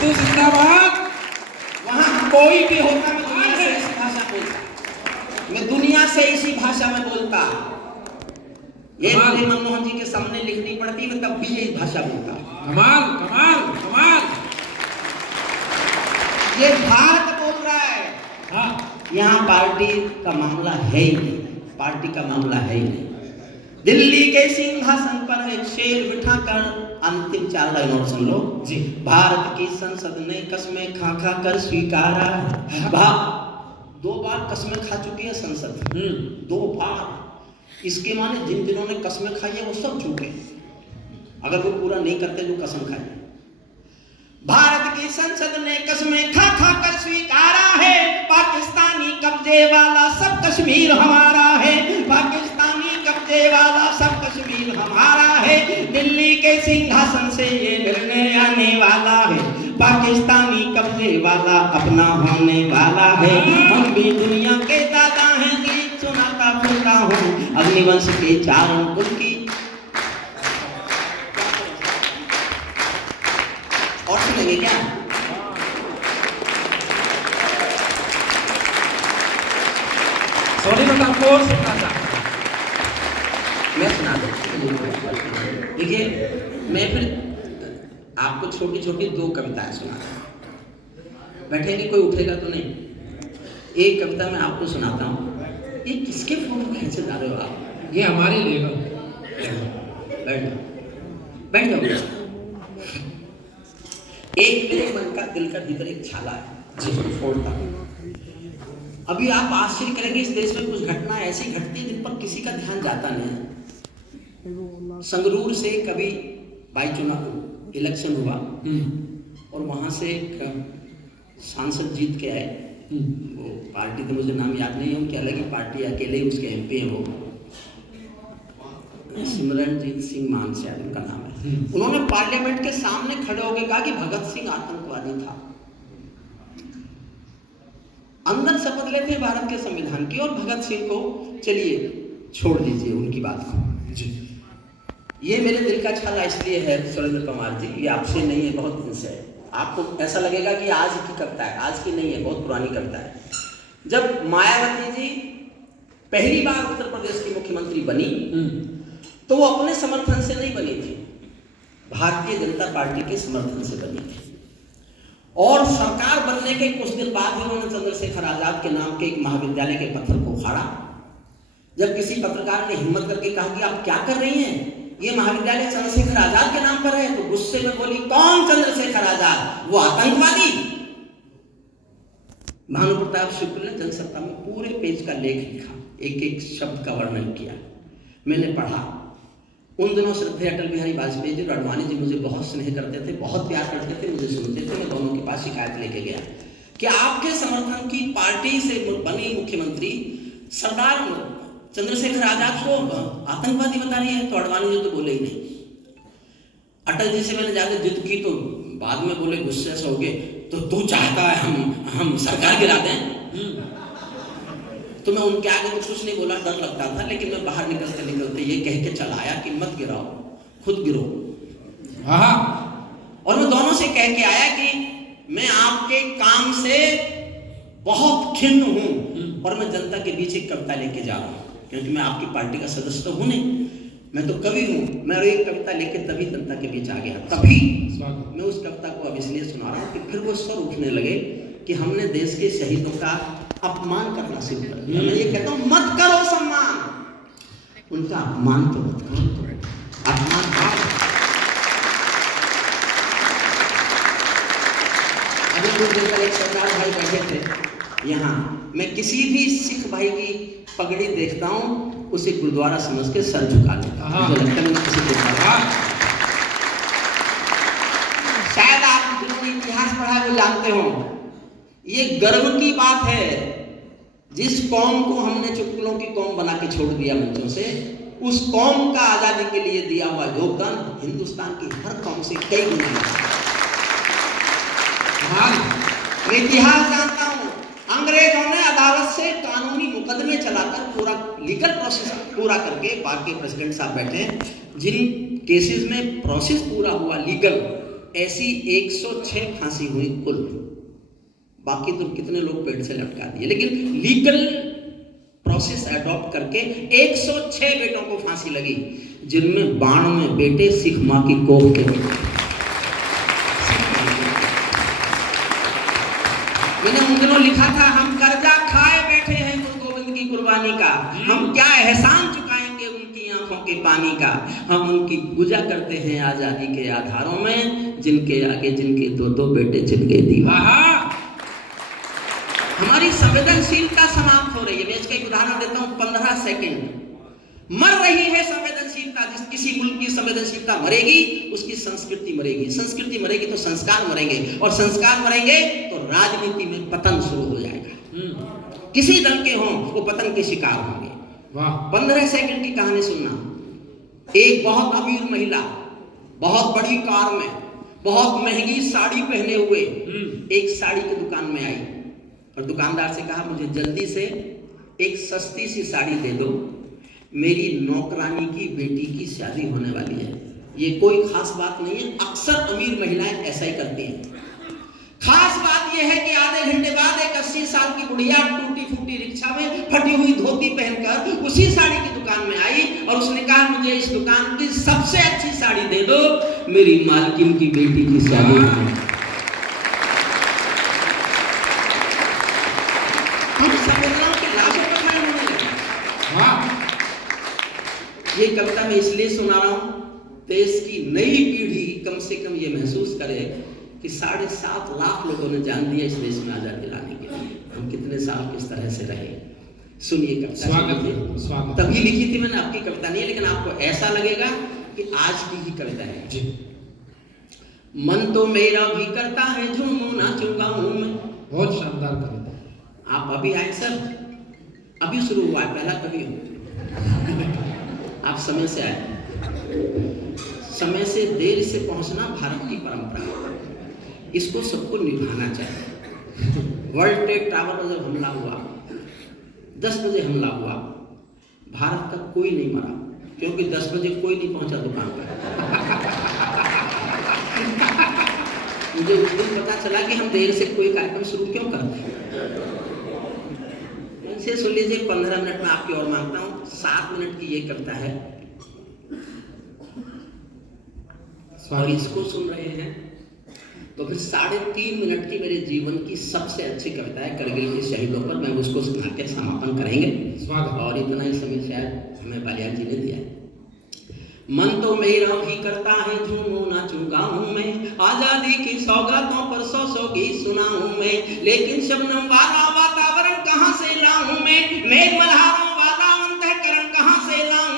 जिंदाबाद। वहां कोई भी होता, मैं दुनिया से इसी भाषा बोलता, मैं दुनिया से इसी भाषा में बोलता। ये मुझे मनमोहन जी के सामने लिखनी पड़ती, मैं तब भी यही भाषा बोलता। कमाल कमाल कमाल। ये भारत बोल रहा है। हाँ, यहाँ पार्टी का मामला है ही नहीं, पार्टी का मामला है ही नहीं। दिल्ली के सिंहासन पर एक शेर बिठाकर, अंतिम 4 लाइन और सुन लो जी। भारत की संसद ने कस्में खा खा कर स्वीकारा है। 2 बार कस्में खा चुकी है संसद, 2 बार। इसके माने जिन जिन्होंने कस्में खाई है वो सब झूठे, अगर वो पूरा नहीं करते जो कसम खाई। भारत की संसद ने कस्में खा खा कर स्वीकारा है, पाकिस्तानी कब्जे वाला सब कश्मीर हमारा है, पाकिस्तानी कब्जे वाला सब कश्मीर हमारा है। दिल्ली के सिंहासन से ये निर्णय आने वाला है, पाकिस्तानी कब्जे वाला अपना होने वाला है। हम भी दुनिया के दादा हैं, गीत सुनाता फिरता हूँ, अग्निवंश के 4 अंकुल की देंगे क्या? सॉरी बट आपको और सुनना चाहता हूं। मैं सुना दूं। देखिए, मैं फिर आपको छोटी छोटी 2 कविताएं सुनाता हूँ। बैठेंगे, कोई उठेगा तो नहीं। एक कविता मैं आपको सुनाता हूँ। ये किसके फोटो खींचे जा रहे हो आप? ये हमारे लेवल। बैठ जाओ, बैठ जाओ। एक मेरे मन का दिल का भीतर एक छाला है जिसको फोड़ता हूं। अभी आप आश्चर्य करेंगे, इस देश में कुछ घटना ऐसी घटती है जिन पर किसी का ध्यान जाता नहीं है। संगरूर से कभी बाई चुनाव इलेक्शन हुआ और वहां से एक सांसद जीत के आए। वो पार्टी तो मुझे नाम याद नहीं है, उनकी अलग ही पार्टी, अकेले ही उसके एमपी हैं वो। सिमरनजीत सिंह मान शायद उनका नाम है। उन्होंने पार्लियामेंट के सामने खड़े होकर कहा कि भगत सिंह आतंकवादी था। अंदर शपथ लेते हैं भारत के संविधान की, और भगत सिंह को चलिए छोड़ दीजिए उनकी बात को जी। ये मेरे दिल का छाला इसलिए है सुरेंद्र कुमार जी, ये आपसे नहीं है, बहुत दिन से है। आपको ऐसा लगेगा कि आज की कविता है, आज की नहीं है, बहुत पुरानी कविता है। जब मायावती जी पहली बार उत्तर प्रदेश की मुख्यमंत्री बनी तो वो अपने समर्थन से नहीं बनी थी, भारतीय जनता पार्टी के समर्थन से बनी थी। और सरकार बनने के कुछ दिन बाद ही उन्होंने चंद्रशेखर आजाद के नाम के एक महाविद्यालय के पत्थर को उखाड़ा। जब किसी पत्रकार ने हिम्मत करके कहा कि आप क्या कर रही हैं, ये महाविद्यालय चंद्रशेखर आजाद के नाम पर है, तो गुस्से में बोली, कौन चंद्रशेखर आजाद, वो आतंकवादी। भानु प्रताप शुक्ल ने जनसत्ता में पूरे पेज का लेख लिखा, एक एक शब्द का वर्णन किया, मैंने पढ़ा। उन दिनों श्रद्धेय अटल बिहारी वाजपेयी जी और अडवाणी जी मुझे बहुत स्नेह करते थे, बहुत प्यार करते थे, मुझे सुनते थे। मैं दोनों के पास शिकायत लेके गया कि आपके समर्थन की पार्टी से बनी मुख्यमंत्री सरकार चंद्रशेखर आजाद को आतंकवादी बता रही है, तो अडवाणी जी तो बोले ही नहीं। अटल जी से मैंने ज्यादा जिद की तो बाद में बोले गुस्से से हो गए, तो तू चाहता है हम सरकार गिरा दें? तो मैं उनके आगे तो कुछ नहीं बोला, डर लगता था, लेकिन मैं बाहर निकलते निकलते ये कह के चला आया कि मत गिराओ, खुद गिरो। और मैं दोनों से कह के आया कि मैं आपके काम से बहुत खिन्न हूं और मैं जनता के बीच एक कविता लेके जा रहा हूं, क्योंकि मैं आपकी पार्टी का सदस्य तो हूं नहीं, मैं तो कवि हूं। मैं एक कविता लेके तभी जनता के बीच आ गया, तभी मैं उस कविता को अब इसलिए सुना रहा हूं कि फिर वो स्वर उठने लगे कि हमने देश के शहीदों का अपमान करना शुरू कर दिया। मैं ये कहता हूं, मत करो सम्मान, उनका अपमान तो मत करो, अपमान अभी कुछ दिन पहले एक सरदार भाई बैठे थे यहाँ, मैं किसी भी सिख भाई की पगड़ी देखता हूँ उसे गुरुद्वारा समझ के सर झुका लेता हूं। मुझे लगता है मैं किसी शायद आप जिन्होंने इतिहास पढ़ा है वो जानते हो, ये गर्व की बात है। जिस कौम को हमने चुटकुलों की कौम बना के छोड़ दिया मंचों से, उस कौम का आजादी के लिए दिया हुआ योगदान हिंदुस्तान की हर कौम से कई गुना है। मैं इतिहास जानता हूं, अंग्रेजों ने अदालत से कानूनी मुकदमे चलाकर पूरा लीगल प्रोसेस पूरा करके, बाकी प्रेसिडेंट साहब बैठे हैं, जिन केसेस में प्रोसेस पूरा हुआ लीगल, ऐसी 106 फांसी हुई कुल। बाकी तो कितने लोग पेड़ से लटका दिए, लेकिन लीगल प्रोसेस अडॉप्ट करके 106 बेटों को फांसी लगी, जिनमें 92 बेटे सिख मां की कोख के बेटे। मैंने उन दिनों लिखा था, हम कर्जा खाए बैठे हैं गुरु गोविंद की कुर्बानी का, हम क्या एहसान चुकाएंगे उनकी आंखों के पानी का। हम उनकी पूजा करते हैं आजादी के आधारों में, जिनके आगे जिनके दो बेटे जिनके दीवार। हमारी संवेदनशीलता समाप्त हो रही है। मैं इसका एक उदाहरण देता हूं, 15 सेकंड। मर रही है संवेदनशीलता। जिस किसी मुल्क की संवेदनशीलता मरेगी, उसकी संस्कृति मरेगी, संस्कृति मरेगी तो संस्कार मरेंगे, और संस्कार मरेंगे तो राजनीति में पतन शुरू हो जाएगा। किसी दल के हों, वो पतन के शिकार होंगे। 15 सेकंड की कहानी सुनना। एक बहुत अमीर महिला बहुत बड़ी कार में, बहुत महंगी साड़ी पहने हुए एक साड़ी की दुकान में आई और दुकानदार से कहा, मुझे जल्दी से एक सस्ती सी साड़ी दे दो, मेरी नौकरानी की बेटी की शादी होने वाली है। ये कोई खास बात नहीं है, अक्सर अमीर महिलाएं ऐसा ही करती हैं। खास बात यह है कि आधे घंटे बाद एक 80 साल की बुढ़िया टूटी फूटी रिक्शा में फटी हुई धोती पहनकर उसी साड़ी की दुकान में आई और उसने कहा मुझे इस दुकान की सबसे अच्छी साड़ी दे दो, मेरी मालकिन की बेटी की शादी है। हम संवेदनाओं के लाशों पर नहीं होने लगे। ये कविता मैं इसलिए सुना रहा हूं, देश की नई पीढ़ी कम से कम ये महसूस करे कि 7.5 लाख लोगों ने जान दिया इस देश में आजादी लाने के लिए। हम कितने साल किस तरह से रहे। सुनिए कविता। स्वागत। तभी लिखी थी मैंने, आपकी कविता नहीं है, लेकिन आपको ऐसा लगेगा कि आज की ही कविता है जी। मन तो मेरा भी करता है झूमू नाचूं गाऊं मैं। बहुत शानदार कविता। आप अभी आए सर, अभी शुरू हुआ है, पहला कवि हो। आप समय से आए। समय से देर से पहुंचना भारत की परंपरा है, इसको सबको निभाना चाहिए। वर्ल्ड ट्रेड टावर पर जब हमला हुआ, 10 बजे हमला हुआ, भारत का कोई नहीं मरा, क्योंकि 10 बजे कोई नहीं पहुंचा दुकान पर। मुझे उस दिन पता चला कि हम देर से कोई कार्यक्रम शुरू क्यों करते हैं। इसे सुन लीजिए, 15 मिनट में आपकी और मांगता हूँ। 7 मिनट की ये कविता है और इसको सुन रहे हैं तो फिर 3.5 मिनट की मेरे जीवन की सबसे अच्छी कविता है करगिल के शहीदों पर, मैं उसको सुना के समापन करेंगे। स्वागत। और इतना ही समय शायद हमें बालियान जी ने दिया है। मन तो मेरा भी करता है झूमू नाचूं गाऊं मैं, आजादी की सौगातों पर 100 गीत सुनाऊं मैं, लेकिन शबनम वाला वातावरण कहां से लाऊं मैं मल्हारों वाला अंतःकरण कहां से लाऊं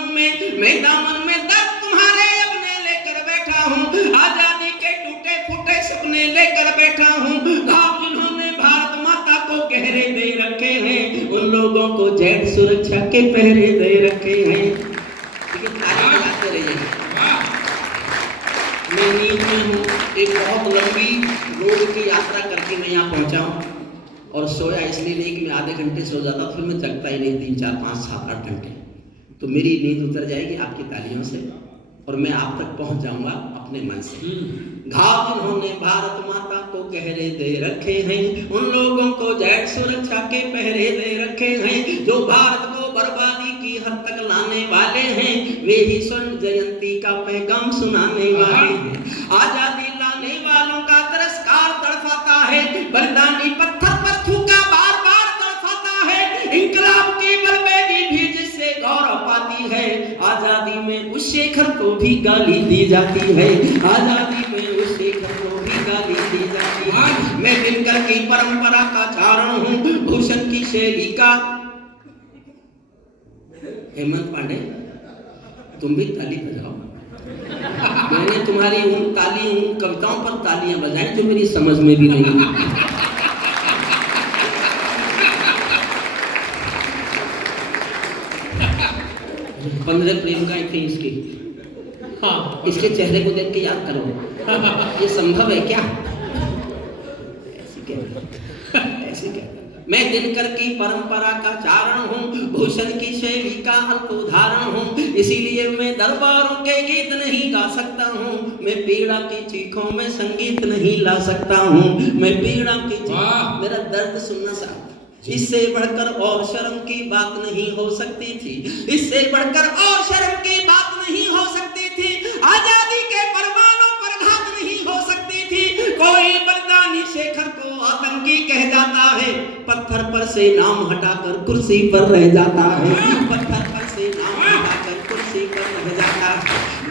मैं दामन में दर्द तुम्हारे अपने लेकर बैठा हूं, आजादी के टूटे फूटे सपने लेकर बैठा हूं, घाव जिन्होंने भारत माता को गहरे दे रखे हैं, उन लोगों को जेट सुरक्षा के पहरे दे रखे हैं। मैं नींद में हूँ, एक बहुत लंबी रोड की यात्रा करके मैं यहाँ पहुँचा हूँ और सोया इसलिए नहीं कि मैं आधे घंटे सो जाता, फिर मैं जगता ही नहीं 3, 4, 5, 7, 8 घंटे। तो मेरी नींद उतर जाएगी आपकी तालियों से और मैं आप तक पहुँच जाऊँगा अपने मन से। घाव जिन्होंने भारत माता को गहरे दे रखे हैं, उन लोगों को जेट सुरक्षा के पहरे दे रखे हैं, जो भारत को बर्बादी की हद तक लाने वाले हैं, वे ही स्वर्ण जयंती का पैगाम सुनाने वाले हैं। आजादी लाने वालों का तिरस्कार तड़पाता है, बलिदानी पत्थर पर थूका बार बार तड़पाता है, इंकलाब की बलबेदी भी जिससे गौरव पाती है, आजादी में उस शेखर को भी गाली दी जाती है, आजादी में उस शेखर को भी गाली दी जाती है। मैं दिनकर की परंपरा का चारण हूँ, भूषण की शैली का। हेमंत पांडे, तुम भी ताली बजाओ। मैंने तुम्हारी उन कविताओं पर तालियां बजाई जो मेरी समझ में भी नहीं आई। पंद्रह प्रेम का थी इसकी। हाँ, इसके चेहरे को देख के याद करो, ये संभव है क्या? ऐसे क्या? मैं दिनकर की परंपरा का चारण हूँ, भूषण की शैली का अल्प उदाहरण हूँ, इसीलिए मैं दरबारों के गीत नहीं गा सकता हूँ, मैं पीड़ा की चीखों में संगीत नहीं ला सकता हूँ, मैं पीड़ा की चीखों, मेरा दर्द सुनना चाहता, इससे बढ़कर और शर्म की बात नहीं हो सकती थी, इससे बढ़कर और शर्म की बात नहीं हो सकती थी, आजादी के परवानों पर घात नहीं हो सकती थी, कोई बलिदानी शेखर को आतंकी कह जाता है, पत्थर पर से नाम हटाकर कुर्सी पर रह जाता है, पत्थर पर से नाम हटाकर कुर्सी पर रह जाता है,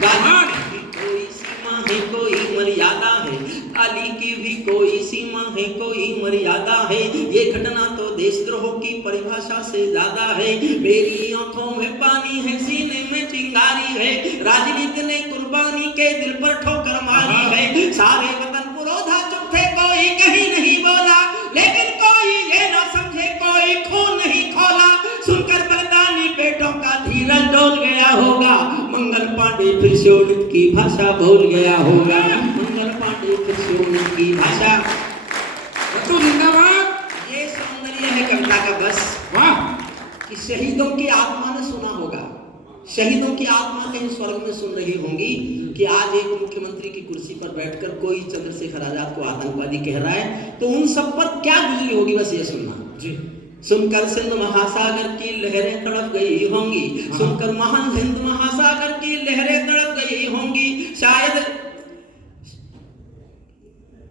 गाली की कोई सीमा है कोई मर्यादा है, गाली की भी कोई सीमा है कोई मर्यादा है, ये घटना तो देशद्रोह की परिभाषा से ज्यादा है, मेरी आंखों में पानी है सीने में चिंगारी है, राजनीति ने कुर्बानी के दिल पर ठोकर मारी है, सारे वतन पुरोधा चुप थे कोई कहीं नहीं बोला, लेकिन कोई ये ना समझे कोई खून नहीं खोला, सुनकर बलिदानी बेटों का धीरज डोल गया होगा, मंगल पांडे फिर से उन्नत की भाषा भूल गया होगा, मंगल पांडे फिर से उन्नत की भाषा। तो जिंदाबाद। ये सौंदर्य है कविता का। बस वाह, कि शहीदों की आत्मा ने सुना होगा, शहीदों की आत्मा कहीं स्वर्ग में सुन रही होंगी कि आज एक मुख्यमंत्री की कुर्सी पर बैठकर कोई चंद्रशेखर आजाद को आतंकवादी कह रहा है, तो उन सब पर क्या गुजरी होगी, बस ये सुनना जी। सुनकर सिंध महासागर की लहरें तड़प गई होंगी, सुनकर महान हिंद महासागर की लहरें तड़प गई होंगी, शायद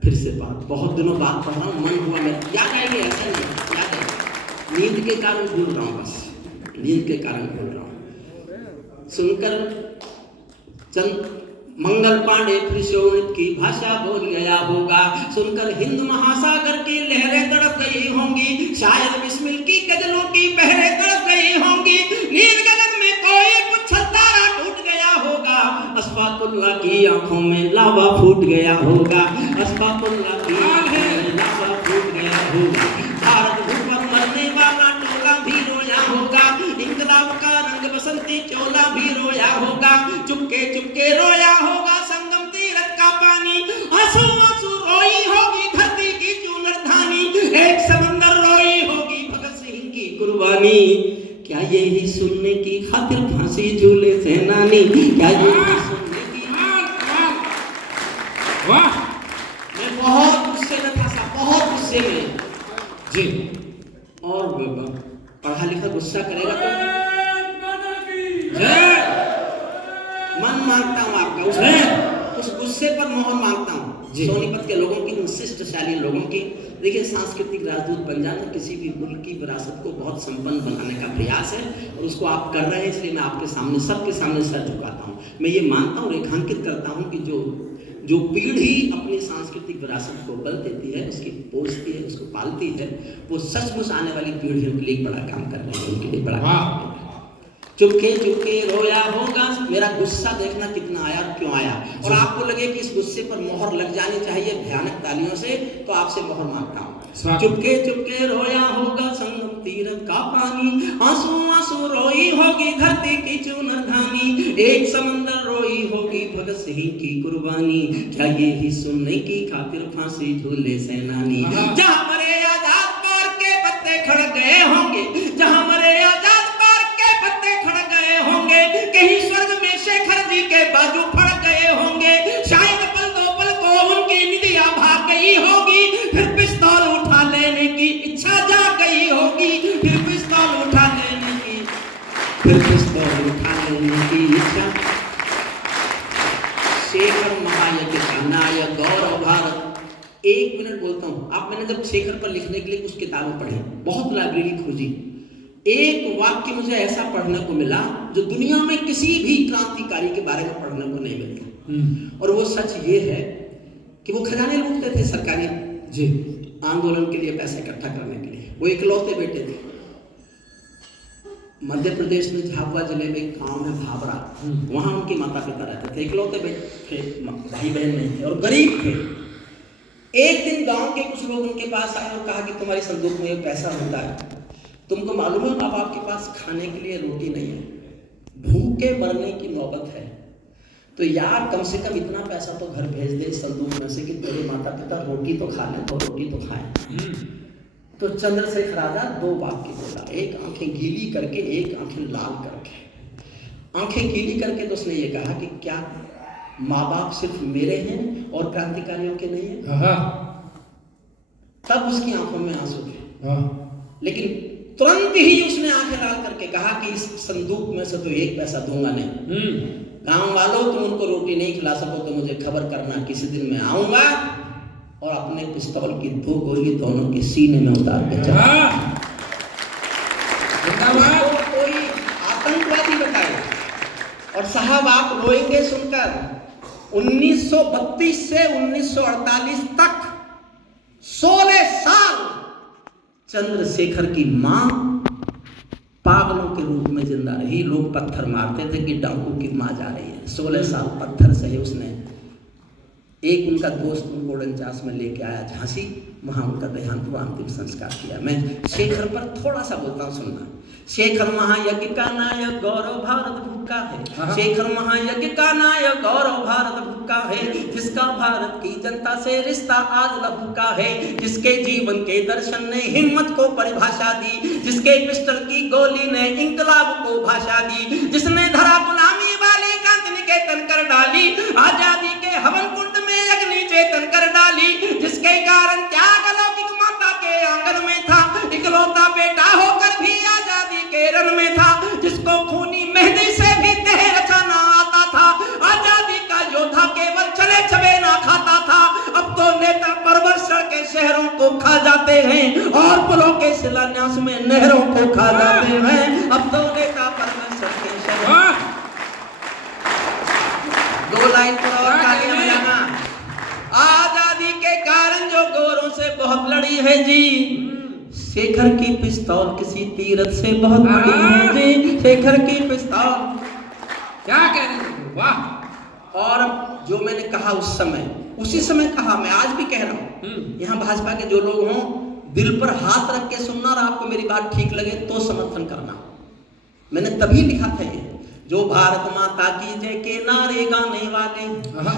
फिर से बात बहुत दिनों बाद पढ़ रहा हूँ, मन हुआ मैं याद आएगी, ऐसा नहीं याद है, नींद के कारण भूल रहा हूँ, बस नींद के कारण भूल रहा हूँ। सुनकर चंद मंगल पांडे फिर शोणित की भाषा बोल गया होगा, सुनकर हिंद महासागर की लहरें तड़प गई होंगी, शायद बिस्मिल की गजलों की बहरें तड़प गई होंगी, नील गगन में कोई पुच्छल तारा टूट गया होगा, अशफाकुल्लाह की आंखों में लावा फूट गया होगा, अशफाकुल्लाह की आंखों में लावा फूट गया होगा, भारत भूमि पर मरने वाला टोला भी रोया होगा, इंकलाब का रंग बसंती चोला भी रोया होगा, चुपके चुपके रोया होगा संगम तीरथ का पानी, आंसू आंसू रोई होगी धरती की चूनर धानी, एक समंदर रोई होगी भगत सिंह की कुर्बानी, क्या यही सुनने की खातिर फांसी झूले सेनानी, क्या यही सुनने की, वाह, मैं बहुत गुस्से में था, बहुत गुस्से में जी। और पढ़ा लिखा गुस्सा करेगा तो मन मांगता हूँ आपका, उस गुस्से पर मोहर मांगता हूँ सोनीपत के लोगों की, शिष्टशाली लोगों की। देखिए, सांस्कृतिक राजदूत बन जाना किसी भी मुल्क की विरासत को बहुत संपन्न बनाने का प्रयास है, और उसको आप कर रहे हैं, इसलिए मैं आपके सामने, सबके सामने सर झुकाता हूँ। मैं ये मानता हूँ, रेखांकित करता हूँ कि जो पीढ़ी अपनी सांस्कृतिक विरासत को बल देती है, उसकी पोषती है, उसको पालती है, वो सचमुच आने वाली पीढ़ियों के लिए बड़ा काम कर रहे हैं, उनके लिए बड़ा काम कर रहे हैं। चुपके चुपके रोया होगा, मेरा गुस्सा देखना कितना आया और क्यों आया, और आपको लगे कि इस गुस्से पर मोहर लग जानी चाहिए भयानक तालियों से, तो आपसे मोहर मांगता हूँ। चुपके चुपके रोया होगा संगम तीरथ का पानी, आंसू आंसू रोई होगी धरती की चूनर धानी, एक समंदर रोई होगी भगत सिंह की कुर्बानी, क्या ये ही सुनने की खातिर फांसी झूले सेनानी, जहाँ मरे आजाद पार्क के पत्ते खड़ गए होंगे, जहाँ मरे आजाद कहीं स्वर्ग में शेखर जी के बाजू फड़ गए होंगे, शायद पल दो पल को उनकी निदिया भाग गई होगी, फिर पिस्तौल उठा लेने की इच्छा जाग गई होगी, फिर पिस्तौल उठा लेने की इच्छा। शेखर महायज्ञ का नायक गौरव भारत। 1 मिनट बोलता हूँ, आप मैंने जब शेखर पर लिखने के लिए कुछ किताबें पढ़ी, बहुत लाइब्रेरी खोजी, एक वाक्य मुझे ऐसा पढ़ने को मिला जो दुनिया में किसी भी क्रांतिकारी के बारे में पढ़ने को नहीं मिलता, और वो सच ये है कि वो खजाने लूटते थे सरकारी जी आंदोलन के लिए, पैसे इकट्ठा करने के लिए। वो इकलौते बेटे थे। मध्य प्रदेश में झाबुआ जिले में एक गांव है भाबरा, वहां उनके माता पिता रहते थे, इकलौते बेटे थे, भाई बहन नहीं थे और गरीब थे। एक दिन गांव के कुछ लोग उनके पास आए और कहा कि तुम्हारी संदूक में पैसा होता है, तुमको मालूम है अब आपके पास खाने के लिए रोटी नहीं है, भूखे मरने की नौबत है, तो यार कम से कम इतना पैसा तो घर भेज दे संदूक में से कि तेरे माता पिता रोटी तो खा लें, तो रोटी तो खाएं। तो चंद्रशेखर आजाद 2 वाक्य बोला, एक आंखें गीली करके, एक आंखें लाल करके। आंखें गीली करके तो उसने ये कहा कि क्या माँ बाप सिर्फ मेरे हैं और क्रांतिकारियों के नहीं है? तब उसकी आंखों में आंसू थे, लेकिन तुरंत ही उसने आंखें लाल करके कहा कि इस संदूक में से तो 1 पैसा दूंगा नहीं। गांव वालों, तुम उनको रोटी नहीं खिला सको तो मुझे खबर करना, किसी दिन मैं आऊंगा और अपने पिस्तौल की 2 गोली दोनों के सीने में उतार के चला। कोई आतंकवादी बताए। और साहब आप रोएंगे सुनकर, 1932 से 1948 तक 16 साल चंद्रशेखर की मां पागलों के रूप में जिंदा रही। लोग पत्थर मारते थे कि डाकू की मां जा रही है। 16 साल पत्थर सहे उसने। एक उनका दोस्त उनको 49 में लेके आया झांसी, वहाँ उनका देहांत हुआ, अंतिम संस्कार किया। मैं शेखर पर थोड़ा सा बोलता हूँ, सुनना। शेखर महायज्ञ का नायक गौरव भारत भूखा है, शेखर महायज्ञ का नायक गौरव भारत भूखा है, जिसका भारत की जनता से रिश्ता आज लहू का है, जिसके जीवन के दर्शन ने हिम्मत को परिभाषा दी, जिसके पिस्टल की गोली ने इंकलाब को भाषा दी, जिसने धरा गुलामी वाली कांति निकेतन कर डाली, आजादी के हवन कुंड में अग्नि चेतन कर डाली, जिसके कारण त्याग अलौकिक माता के आंगन में था, इकलौता बेटा होकर भी आजादी के रण में था, जिसको खूनी मेहंदी से भी देह रचाना आता था, आजादी का योद्धा केवल चले चबे ना खाता था। अब तो नेता परवरसर के शहरों को खा जाते हैं और पुलों के शिलान्यास में नहरों को खा जाते हैं। अब तो नेता परवरसर के शहरों, दो लाइन पर और तालियां बजाना। आजादी के कारण जो गोरों से बहुत लड़ी है जी, शेखर की पिस्तौल किसी तीरथ से बहुत बड़ी है जी, शेखर की पिस्तौल। क्या कह रहे हैं, वाह। और जो मैंने कहा उस समय, उसी समय कहा, मैं आज भी कह रहा हूँ, यहाँ भाजपा के जो लोग हों, दिल पर हाथ रख के सुनना और आपको मेरी बात ठीक लगे तो समर्थन करना। मैंने तभी लिखा था ये, जो भारत माता की जय के नारे गाने वाले,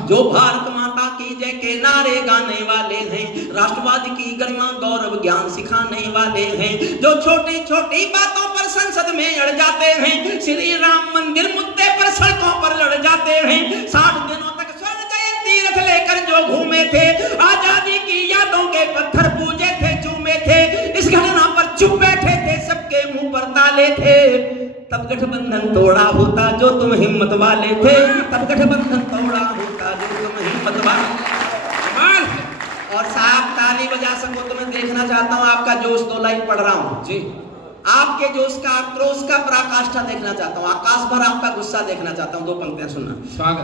जो भारत माता की जय के नारे गाने वाले हैं, राष्ट्रवाद की गरिमा गौरव ज्ञान सिखाने वाले हैं, जो छोटी छोटी बातों पर संसद में अड़ जाते हैं, श्री राम मंदिर मुद्दे पर सड़कों पर लड़ जाते हैं, 60 दिनों तक स्वर्ण जयंती रथ लेकर जो घूमे थे, आजादी की यादों के पत्थर पूजे थे, चूमे थे, इस घटना पर चुप बैठे थे, सबके मुंह पर ताले थे। तब गठबंधन तोड़ा होता जो तुम हिम्मत वाले थे, तब गठबंधन तोड़ा होता जो तुम हिम्मत वाले। और साहब ताली बजा सको तो मैं देखना चाहता हूँ आपका जोश। 2 लाइन पढ़ रहा हूँ जी, आपके जोश का, आक्रोश का पराकाष्ठा देखना चाहता हूँ, आकाश भर आपका गुस्सा देखना चाहता हूँ। 2 पंक्तियां सुनना।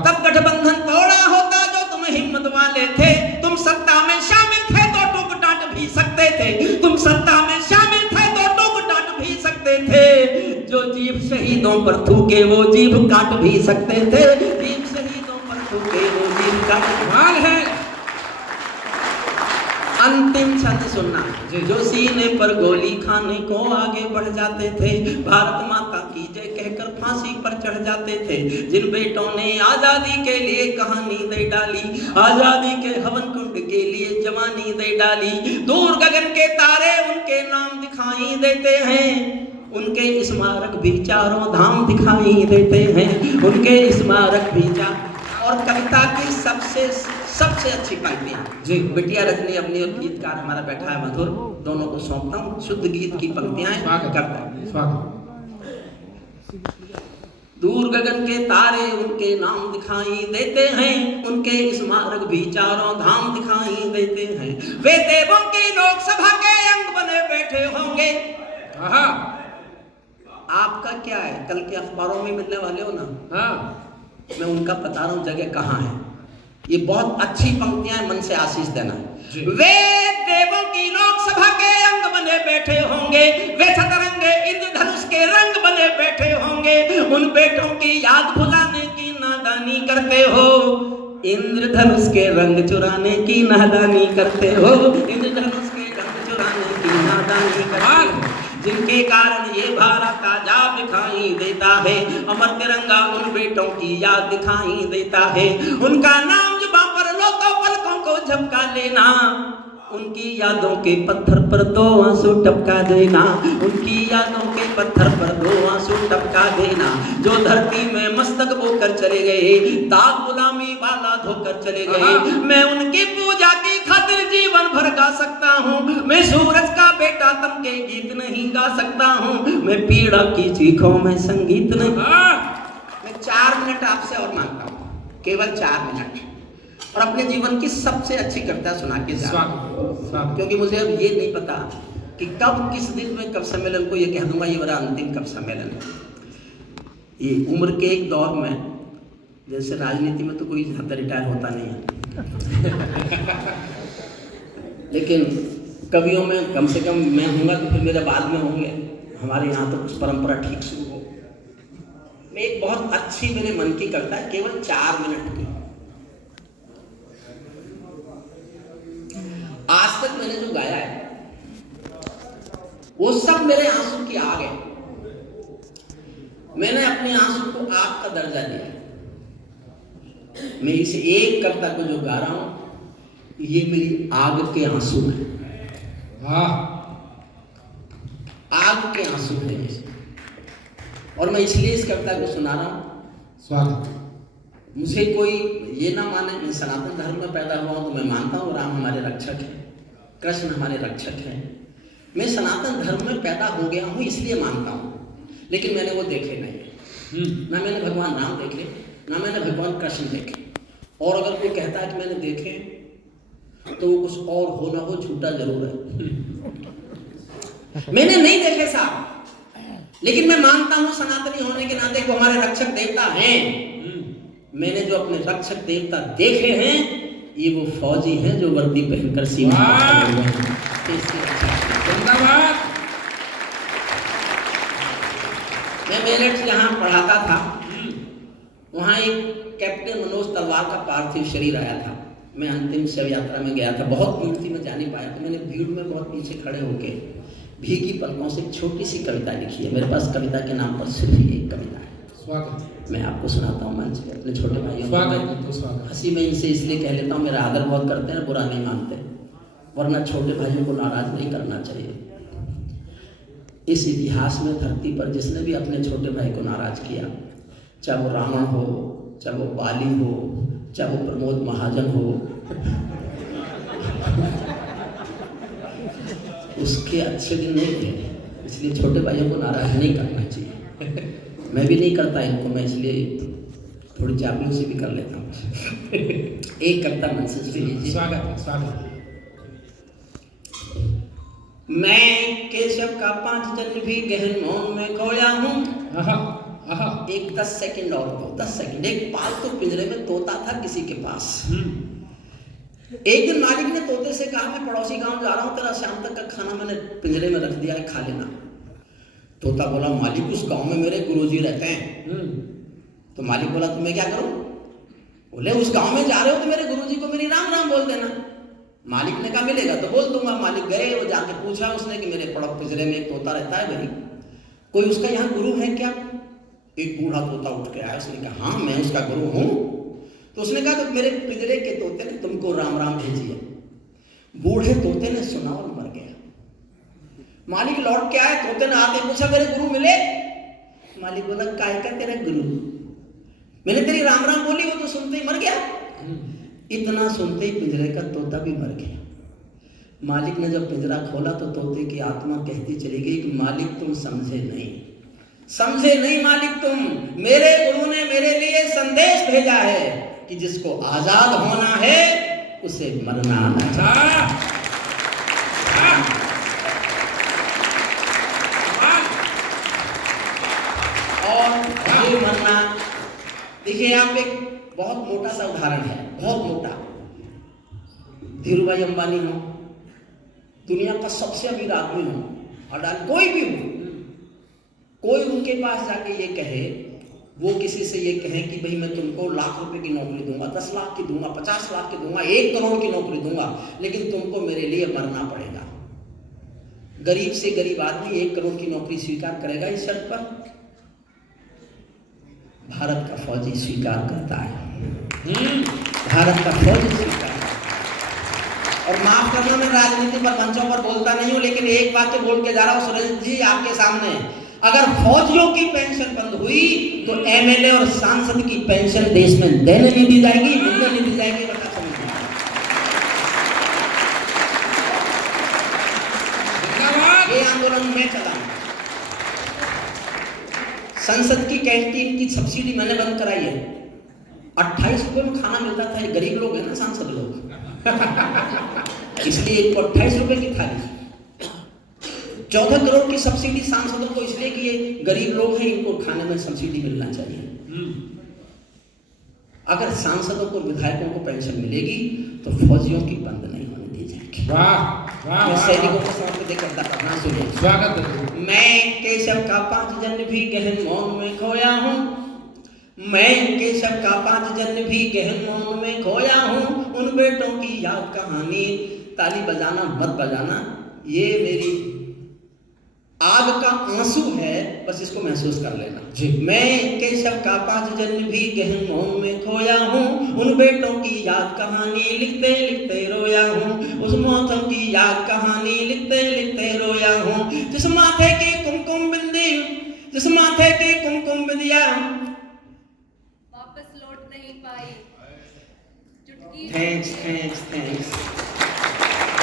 तब गठबंधन तोड़ा होता जो तुम हिम्मत वाले थे, तुम सत्ता में शामिल थे तो टूक डांट भी सकते थे, तुम सत्ता में शामिल थे तो टूक डांट भी सकते थे, जो जीभ शहीदों पर थूके वो जीभ काट भी सकते थे, जीभ शहीदों पर थूके वो जीभ काट। है अंतिम छंद सुनना। जो सीने पर गोली खाने को आगे बढ़ जाते थे, भारत माता की जय कहकर फांसी पर चढ़ जाते थे, जिन बेटों ने आजादी के लिए कहानी दे डाली, आजादी के हवन कुंड के लिए जवानी दे डाली, दूर गगन के तारे उनके नाम दिखाई देते हैं, उनके स्मारक भी चारों धाम दिखाई देते हैं, उनके स्मारक भी और कविता की सबसे अच्छी पंक्तियां जी, बिटिया रजनी अपनी और गीतकार हमारा बैठा है मधुर, दोनों को सौंपता हूँ। शुद्ध गीत की पंक्तियां करता हूँ। दूर गगन के तारे उनके नाम दिखाई देते हैं, उनके स्मारक भी चारों धाम दिखाई देते हैं, वे देवों की लोकसभा के अंग बने बैठे होंगे। आपका क्या है, कल के अखबारों में मिलने वाले हो ना, मैं उनका बता रहा हूँ जगह कहाँ है। ये बहुत अच्छी पंक्तियां, मन से आशीष देना। वे देवों की लोकसभा के अंग बने बैठे होंगे, वे सतरंगे इंद्रधनुष के रंग बने बैठे होंगे, उन बेटों की याद भुलाने की नादानी करते हो, इंद्रधनुष के रंग चुराने की नादानी करते हो, इंद्रधनुष के रंग चुराने की नादानी करते हो, जिनके कारण ये भारत आजाद दिखाई देता है, अमर तिरंगा उन बेटों की याद दिखाई देता है, उनका नाम जुबां पर लो तो पलकों को झपका लेना, उनकी यादों के पत्थर पर 2 आंसू टपका देना, उनकी यादों के पत्थर पर 2 आंसू टपका देना, जो धरती में मस्तक बोकर चले गए, दाग गुलामी वाला धोकर चले गए, मैं उनकी पूजा की खातिर जीवन भर गा सकता हूँ, मैं सूरज का बेटा तम के गीत नहीं गा सकता हूँ, मैं पीड़ा की चीखों में संगीत नहीं। मैं 4 मिनट आपसे और मांगता हूँ, केवल 4 मिनट, और अपने जीवन की सबसे अच्छी कविता सुना के जा, क्योंकि मुझे अब ये नहीं पता कि कब किस दिन में कब सम्मेलन को ये कह दूंगा ये मेरा अंतिम कब सम्मेलन है। ये उम्र के एक दौर में, जैसे राजनीति में तो कोई ज़्यादा रिटायर होता नहीं है लेकिन कवियों में कम से कम मैं हूँगा तो फिर मेरे बाद में होंगे, हमारे यहाँ तो कुछ परंपरा ठीक शुरू हो। मैं एक बहुत अच्छी मेरे मन की कविता है, केवल 4 मिनट की, वो सब मेरे आंसू की आग है। मैंने अपने आंसू को आग का दर्जा दिया। मैं इस एक कविता को जो गा रहा हूं, ये मेरी आग के आंसू हैं। वाह, आग के आंसू हैं ये। और मैं इसलिए इस कविता को सुना रहा हूं। स्वागत। मुझे कोई ये ना माने, मैं सनातन धर्म में पैदा हुआ हूं तो मैं मानता हूं राम हमारे रक्षक हैं, कृष्ण हमारे रक्षक हैं। मैं सनातन धर्म में पैदा हो गया हूं इसलिए मानता हूं, लेकिन मैंने वो देखे नहीं। ना मैंने भगवान राम देखे, ना मैंने भगवान कृष्ण देखे। और अगर कोई कहता है कि मैंने देखे तो वो कुछ और हो ना हो, झूठा जरूर है। मैंने नहीं देखे साहब, लेकिन मैं मानता हूं सनातनी होने के नाते को हमारे रक्षक देवता हैं। मैंने जो अपने रक्षक देवता देखे हैं, ये वो फौजी हैं जो वर्दी पहनकर सीमा पर खड़े हुए हैं। धन्यवाद। मैं मेरठ जहां पढ़ाता था, वहां एक कैप्टन मनोज तलवार का पार्थिव शरीर आया था। मैं अंतिम शव यात्रा में गया था, बहुत भीड़ थी, मैं जा नहीं पाया। तो मैंने भीड़ में बहुत पीछे खड़े होके भीगी पलकों से एक छोटी सी कविता लिखी है। मेरे पास कविता के नाम पर सिर्फ एक कविता है। स्वागत। मैं आपको सुनाता हूँ मंच पे अपने छोटे भाइयों स्वागत। स्वागत। हंसी में इनसे इसलिए कह लेता हूँ, मेरा आदर बहुत करते हैं, बुरा नहीं मानते, वरना छोटे भाइयों को नाराज नहीं करना चाहिए। इस इतिहास में धरती पर जिसने भी अपने छोटे भाई को नाराज किया, चाहे वो रावण हो, चाहे वो बाली हो, चाहे वो प्रमोद महाजन हो, उसके अच्छे दिन नहीं थे। इसलिए छोटे भाइयों को नाराज नहीं करना चाहिए। मैं भी नहीं करता इनको, मैं इसलिए थोड़ी चापलूसी भी कर लेता हूँ। एक कविता मन से लीजिए। स्वागत है, स्वागत। मैं केशव का 5 जन्म भी गहन मौन में खोया हूँ। एक 10 सेकंड और दो, 10 सेकंड। एक पालतू पिंजरे में तोता था किसी के पास। एक दिन मालिक ने तोते से कहा, मैं पड़ोसी गांव जा रहा हूँ, तेरा शाम तक का खाना मैंने पिंजरे में रख दिया है, खा लेना। तोता बोला, मालिक उस गांव में मेरे गुरुजी रहते हैं। तो मालिक बोला, तो मैं क्या करूं? बोले, उस गांव में जा रहे हो तो मेरे गुरुजी को मेरी राम राम बोल देना। मालिक ने कहा, मिलेगा तो बोल दूंगा। मालिक गए, वो जाके पूछा उसने कि मेरे पड़ोस पिंजरे में एक तोता रहता है भाई, कोई उसका यहाँ गुरु है क्या? एक बूढ़ा तोता उठ के आया, उसने कहा, हाँ मैं उसका गुरु हूँ। तो उसने कहा, तो मेरे पिंजरे के तोते ने तुमको राम राम भेजी है। बूढ़े तोते ने सुना और मर गया। मालिक लौट के आए, तोते ने आके पूछा, मेरे गुरु मिले? मालिक बोला, काय का तेरा गुरु? मैंने तेरी राम राम बोली, वो तो सुनते ही मर गया। इतना सुनते ही पिंजरे का तोता भी मर गया। मालिक ने जब पिंजरा खोला तो तोते की आत्मा कहती चली गई कि मालिक तुम समझे नहीं, समझे नहीं मालिक तुम। मेरे गुरु ने मेरे लिए संदेश भेजा है कि जिसको आजाद होना है उसे मरना आना चाहिए। और ये मरना, देखिए आप एक बहुत मोटा सा उदाहरण है, बहुत मोटा। धीरूभाई अंबानी हो, दुनिया का सबसे अमीर आदमी हो, अडानी कोई भी हो, कोई उनके पास जाके ये कहे, वो किसी से ये कहे कि भाई मैं तुमको लाख रुपए की नौकरी दूंगा, 10 लाख की दूंगा, 50 लाख की दूंगा, 1 करोड़ की नौकरी दूंगा, लेकिन तुमको मेरे लिए मरना पड़ेगा। गरीब से गरीब आदमी 1 करोड़ की नौकरी स्वीकार करेगा इस शर्त पर? भारत का फौजी स्वीकार करता है। भारत का फौजी स्वीकार। और माफ करना, मैं राजनीति पर मंचों पर बोलता नहीं हूं, लेकिन एक वाक्य बोल के जा रहा हूं सुरेश जी आपके सामने। अगर फौजियों की पेंशन बंद हुई तो एमएलए और सांसद की पेंशन देश में देने नहीं दी जाएगी, मिलने नहीं दी जाएगी। बता समझिए, ये आंदोलन मैं चला। संसद की कैंटीन की सब्सिडी मैंने बंद कराई है। 28 रुपए में खाना मिलता था। ये गरीब लोग हैं ना सांसद लोग, इसलिए इनको 28 रुपए की थाली। 14 करोड़ की सब्सिडी सांसदों को इसलिए कि ये गरीब लोग हैं, इनको खाने में सब्सिडी मिलना चाहिए। अगर सांसदों को, विधायकों को पेंशन मिलेगी तो फौजियों की बंद नहीं होने दी जाएगी। वाह, मैं सैनिकों को समर्पित देकर करना सुनिए। स्वागत है। मैं केशव का 5 जन्म भी गहन मौन में खोया हूँ। मैं केशव का 5 जन्म भी गहन मौन में खोया हूँ। उन बेटों की याद कहानी, ताली बजाना मत बजाना, ये मेरी आग का आंसू है, बस इसको महसूस कर लेना। जी। मैं केशव का 5 जन्म भी गहन मोह में खोया हूँ, उन बेटों की याद कहानी लिखते लिखते रोया हूँ, उस मौसम की याद कहानी लिखते लिखते रोया हूँ, जिस माथे की कुमकुम बिंदी, जिस माथे की कुमकुम बिंदिया वापस लौट नहीं पाई, चुटकी थैंक्स थैंक्स थैंक्स,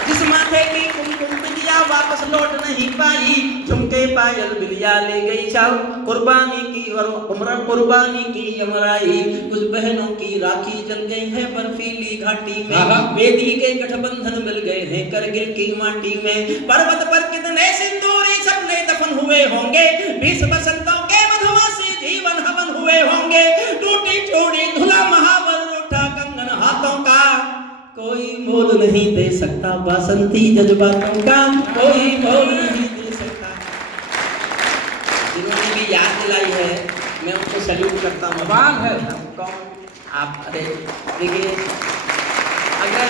जिस माथे की कुमकुम बिंदिया वापस लौट नहीं पाई, झुमके पायल बिलिया ले गई चाल, कुर्बानी की और उम्र कुर्बानी की यमराई, कुछ बहनों की राखी जल गई है बर्फीली घाटी में, वेदी के गठबंधन मिल गए हैं करगिल की माटी में, पर्वत पर कितने सिंदूरी सपने दफन हुए होंगे, 20 बसंतों के मधुमासी जीवन हवन हुए होंगे, टूटी चूड़ी धुला महावर रूठा कंगन हाथों का, कोई मोल नहीं दे सकता बसंती जज्बातों का, कोई मोल नहीं दे सकता। जिन्होंने भी याद दिलाई है मैं उनको सैल्यूट करता हूँ। कमाल है। कौन आप? अरे देखिए, अगर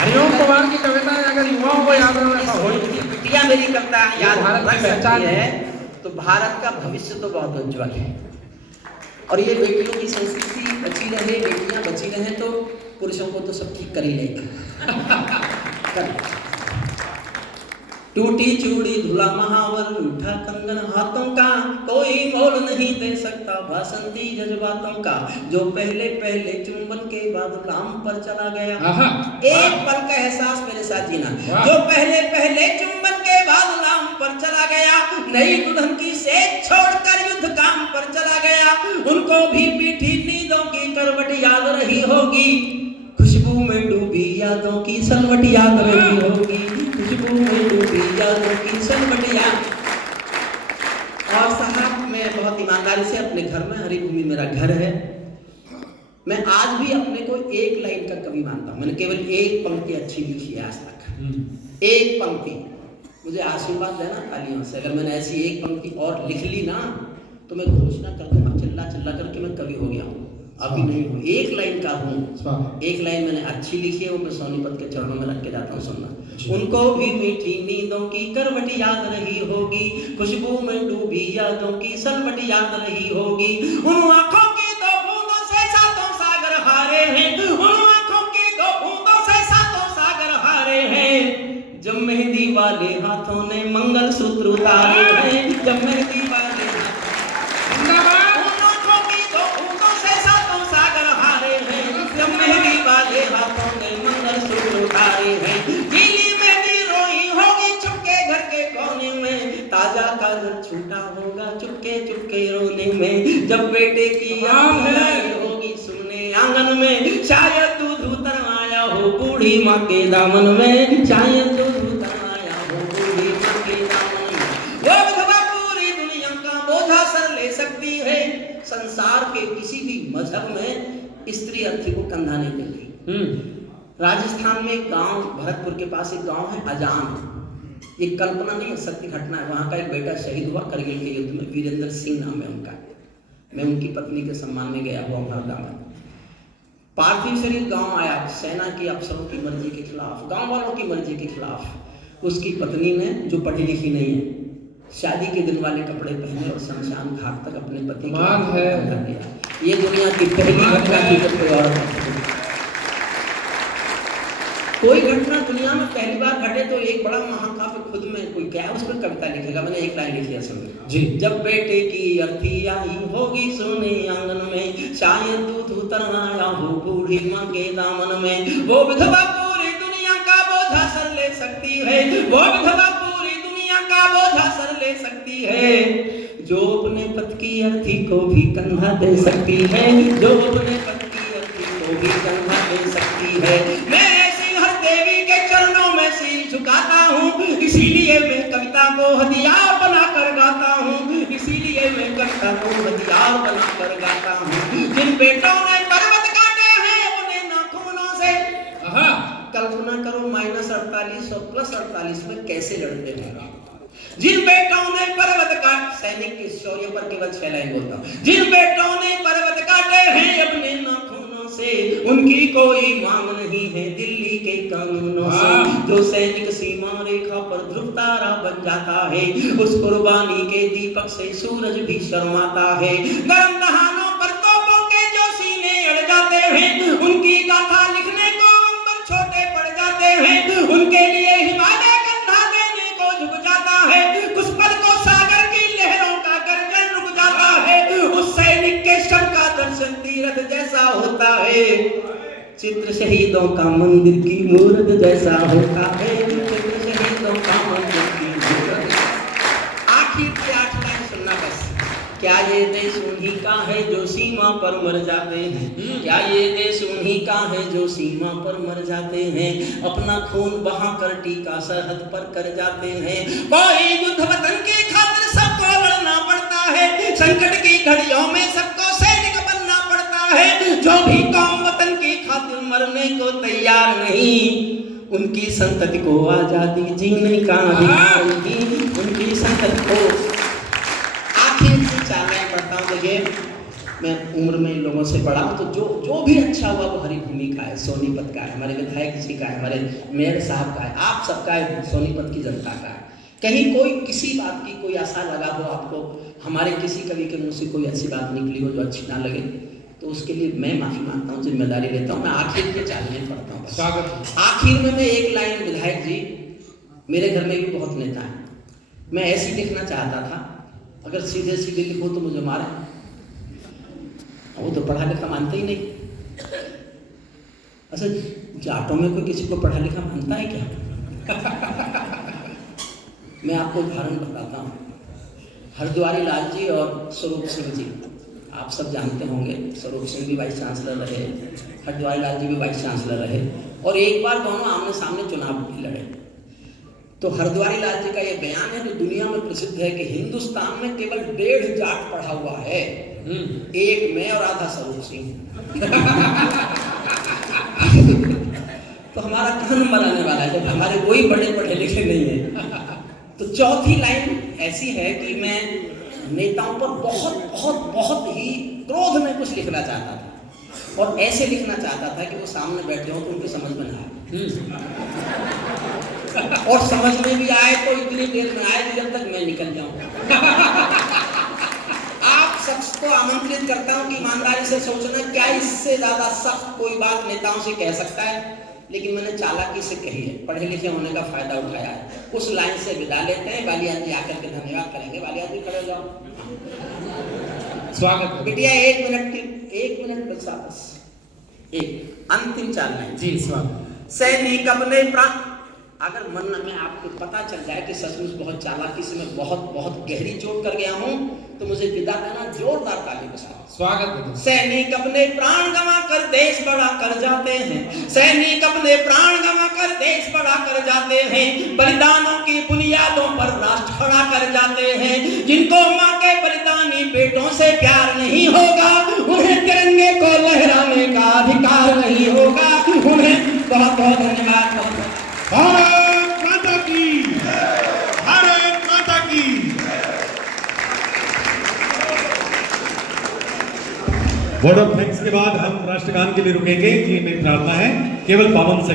हरिओम पवार की कविताएं अगर युवाओं को याद रहे ऐसा हो उनकी बिटिया मेरी कविता याद भारत की रख पहचान सकती है तो भारत का भविष्य तो बहुत उज्जवल है। और ये बेटियों की संस्कृति बची रहे, बेटियां बची रहे तो पुरुषों को तो सब ठीक कर ही लेगा। टूटी चूड़ी धुला महावर रूठा कंगन हाथों का, कोई मोल नहीं दे सकता बसंती जज्बातों का, जो पहले पहले चुंबन के बाद लाम पर चला गया, एक पल का एहसास मेरे साथ जीना, जो पहले पहले चुंबन के बाद लाम पर चला गया, नई दुल्हन की सेज छोड़कर युद्ध काम पर चला गया, उनको भी मीठी नींदों की करवट याद रही होगी, खुशबू में डूबी यादों की सलवट याद रही होगी, खुशबू में डूबी यादों की सलवट याद। और साहब मैं बहुत ईमानदारी से अपने घर में, हरिभूमि मेरा घर है, मैं आज भी अपने को एक लाइन का कवि मानता हूँ। मैंने केवल एक पंक्ति अच्छी लिखी है आज तक, एक पंक्ति। मुझे आशीर्वाद देना तालियों से, अगर मैंने ऐसी एक पंक्ति और लिख ली ना तो मैं घोषणा कर दूंगा चिल्ला चिल्ला करके मैं कवि हो गया हूँ। अभी नहीं हूँ, एक लाइन का हूँ, एक लाइन मैंने अच्छी लिखी है, वो मैं सोनीपत के चरणों में रख के जाता हूँ सुनना। उनको भी मीठी नींदों की करवट याद रही होगी, खुशबू में डूबी यादों की सलवट याद रही होगी, उन आँखों की दो बूंदों से सातों सागर हारे हैं, उन आँखों की दो बूंदों से सातों सागर हारे हैं, जब मेहंदी वाले हाथों ने मंगल सूत्र उतारे हैं, जब मेहंदी वाले हाथों ने मंगल सूत्र उतारे हैं, गीली मेहंदी रोई होगी चुपके घर के कोने में, ताजा काजल छूटा होगा चुपके चुपके रोने में, जब बेटे की याद होगी सुनने आंगन में, शायद दूध उतर आया हो बूढ़ी माँ के दामन में, शायद दूध उतर आया हो बूढ़ी माँ के दामन में, वो विधवा पूरी दुनिया का बोझा सर ले सकती है, संसार के किसी भी मजहब में स्त्री अर्थी को कंधा नहीं देती। राजस्थान में एक गांव, भरतपुर के पास एक गांव है अजान, ये कल्पना नहीं है, सत्य घटना है। वहां का एक बेटा शहीद हुआ करगिल के युद्ध में, वीरेंद्र सिंह नाम है उनका। मैं उनकी पत्नी के सम्मान में गया हुआ हरदा में। पार्थिव शरीर गांव आया, सेना के अफसरों की मर्जी के खिलाफ, गांव वालों की मर्जी के खिलाफ। उसकी पत्नी ने, जो पढ़ी लिखी नहीं है, शादी के दिन वाले कपड़े पहने और शमशान घाट तक अपने पति को ये दुनिया की पहली घटना थी जब कोई औरत, कोई घटना दुनिया में पहली बार घटे तो एक बड़ा महाकाव्य खुद में कोई क्या उस पर कविता लिखेगा। मैंने एक लाइन लिखी है सुन जी, जब बेटे की अर्थी आई होगी सोने आंगन में, शायद दूध उतर आया हो बूढ़ी माँ के दामन में, वो विधवा पूरी दुनिया का बोझा सर ले सकती है, वो विधवा पूरी दुनिया का बोझा सर ले सकती है, जो अपने पति की अर्थी को भी कंधा दे सकती है, जो अपने पति की अर्थी को भी कंधा दे सकती है। मैं ऐसी हर देवी के चरणों में सिर झुकाता हूँ, इसीलिए मैं कविता को हथियार बनाकर गाता हूँ, इसीलिए मैं कविता को हथियार बनाकर गाता हूँ। जिन बेटों ने पर्वत काटे हैं अपने नाखूनों से, कल्पना करो -48 और +48 में कैसे लड़ते होंगे। जिन बेटों ने पर्वत काट, सैनिक के शौर्य पर केवल 6 लाइन बोलता हूं, जिन बेटों ने पर्वत काटे हैं अपने नाखूनों से, उनकी कोई मांग नहीं है दिल्ली के कानूनों से। जो सैनिक सीमा रेखा पर ध्रुव तारा बन जाता है, उस कुर्बानी के दीपक से सूरज भी शर्माता है। गर्म दहानों पर तोपों के जो सीने अड़ जाते हैं, उनकी गाथा लिखने को अंबर छोटे पड़ जाते हैं। उनके लिए हिमालय कंधा देने को झुक जाता है, कुछ पल को सागर की लहरों का गर्जन रुक जाता है। उस सैनिक के शव का दर्शन तीरथ जैसा होता है, चित्र शहीदों का मंदिर की मूर्त जैसा होता है, चित्र शहीदों का मंदिर की मूर्त। आखिर से 8 लाइन सुनना बस। क्या ये देश उन्हीं का है जो सीमा पर मर जाते हैं? क्या ये देश उन्हीं का है जो सीमा पर मर जाते हैं? अपना खून बहाकर टीका सरहद पर कर जाते हैं। कोई युद्ध वतन की खातिर सबको लड़ना पड़ता है, संकट की घड़ियों में सबको सैनिक बनना पड़ता है। जो भी कौम वतन की खातिर मरने को तैयार नहीं, उनकी संतति को आजादी जीने का अधिकार नहीं, उनकी संतति को। आखिर से 4 लाइन पढ़ता हूँ। देखिए, मैं उम्र में इन लोगों से बड़ा हूँ, तो जो भी अच्छा हुआ वो हरिभूमि का है, सोनीपत का है, हमारे विधायक जी का है, हमारे मेयर साहब का है, आप सबका है, सोनीपत की जनता का है। कहीं कोई किसी बात की कोई आशा लगा हो आपको, हमारे किसी कवि के मुंह से कोई अच्छी बात निकली हो जो अच्छी ना लगे, तो उसके लिए मैं माफी मांगता हूँ, जिम्मेदारी लेता हूँ। मैं आखिर के 4 लाइन पढ़ता हूँ। स्वागत। आखिर में मैं 1 लाइन, विधायक जी मेरे घर में भी बहुत नेता है, मैं ऐसी लिखना चाहता था, अगर सीधे सीधे लिखो तो मुझे मारे, वो तो पढ़ा लिखा मानते ही नहीं। अच्छा, जाटों में कोई किसी को पढ़ा लिखा मानता है क्या? मैं आपको उदाहरण बताता हूँ। हरद्वारी लाल जी और स्वरूप सिंह जी, आप सब जानते होंगे, स्वरूप सिंह भी वाइस चांसलर रहे, हरद्वारी लाल जी भी वाइस चांसलर रहे, और एक बार दोनों आमने सामने चुनाव भी लड़े। तो हरद्वारी लाल जी का ये बयान है जो दुनिया में प्रसिद्ध है कि हिंदुस्तान में केवल 1.5 जाट पढ़ा हुआ है, एक मैं और आधा स्वरूप सिंह। तो हमारा कहाँ नंबर आने वाला है जब हमारे कोई बड़े पढ़े लिखे नहीं है। तो 4थी लाइन ऐसी है कि मैं नेताओं पर बहुत बहुत बहुत ही क्रोध में कुछ लिखना चाहता था, और ऐसे लिखना चाहता था कि वो सामने बैठे हो तो उनकी समझ में ना आए, और समझ में भी आए तो इतनी देर में आए जब तक मैं निकल जाऊं। आप शख्स को आमंत्रित करता हूं कि ईमानदारी से सोचना, क्या इससे ज्यादा सख्त कोई बात नेताओं से कह सकता है? लेकिन मैंने चालाकी से कही है, पढ़े लिखे होने का फायदा उठाया है। उस लाइन से विदा लेते हैं। बालिया जी आकर के धन्यवाद करेंगे। बालिया जी खड़े जाओ। स्वागत। बिटिया 1 मिनट बस, वापस एक अंतिम 4 लाइन। जी स्वागत। सैनिक अपने प्राण, अगर मन में आपको पता चल जाए कि सचमुच बहुत चालाकी से मैं बहुत बहुत गहरी चोट कर गया हूं, तो मुझे विदा देना, जोरदार ताली के साथ। स्वागत। सैनिक अपने प्राण गंवा कर देश बड़ा कर जाते हैं, सैनिक अपने प्राण गंवा कर देश बड़ा कर जाते हैं, बलिदानों की बुनियादों पर राष्ट्र खड़ा कर जाते हैं। जिनको माँ के बलिदानी बेटों से प्यार नहीं होगा, उन्हें तिरंगे को लहराने का अधिकार नहीं होगा। उन्हें बहुत बहुत धन्यवाद। भारत माता की, भारत माता की। वर्ड ऑफ थैंक्स के बाद हम राष्ट्रगान के लिए रुकेंगे। ये मेरी प्रार्थना है, केवल 52 सेकंड।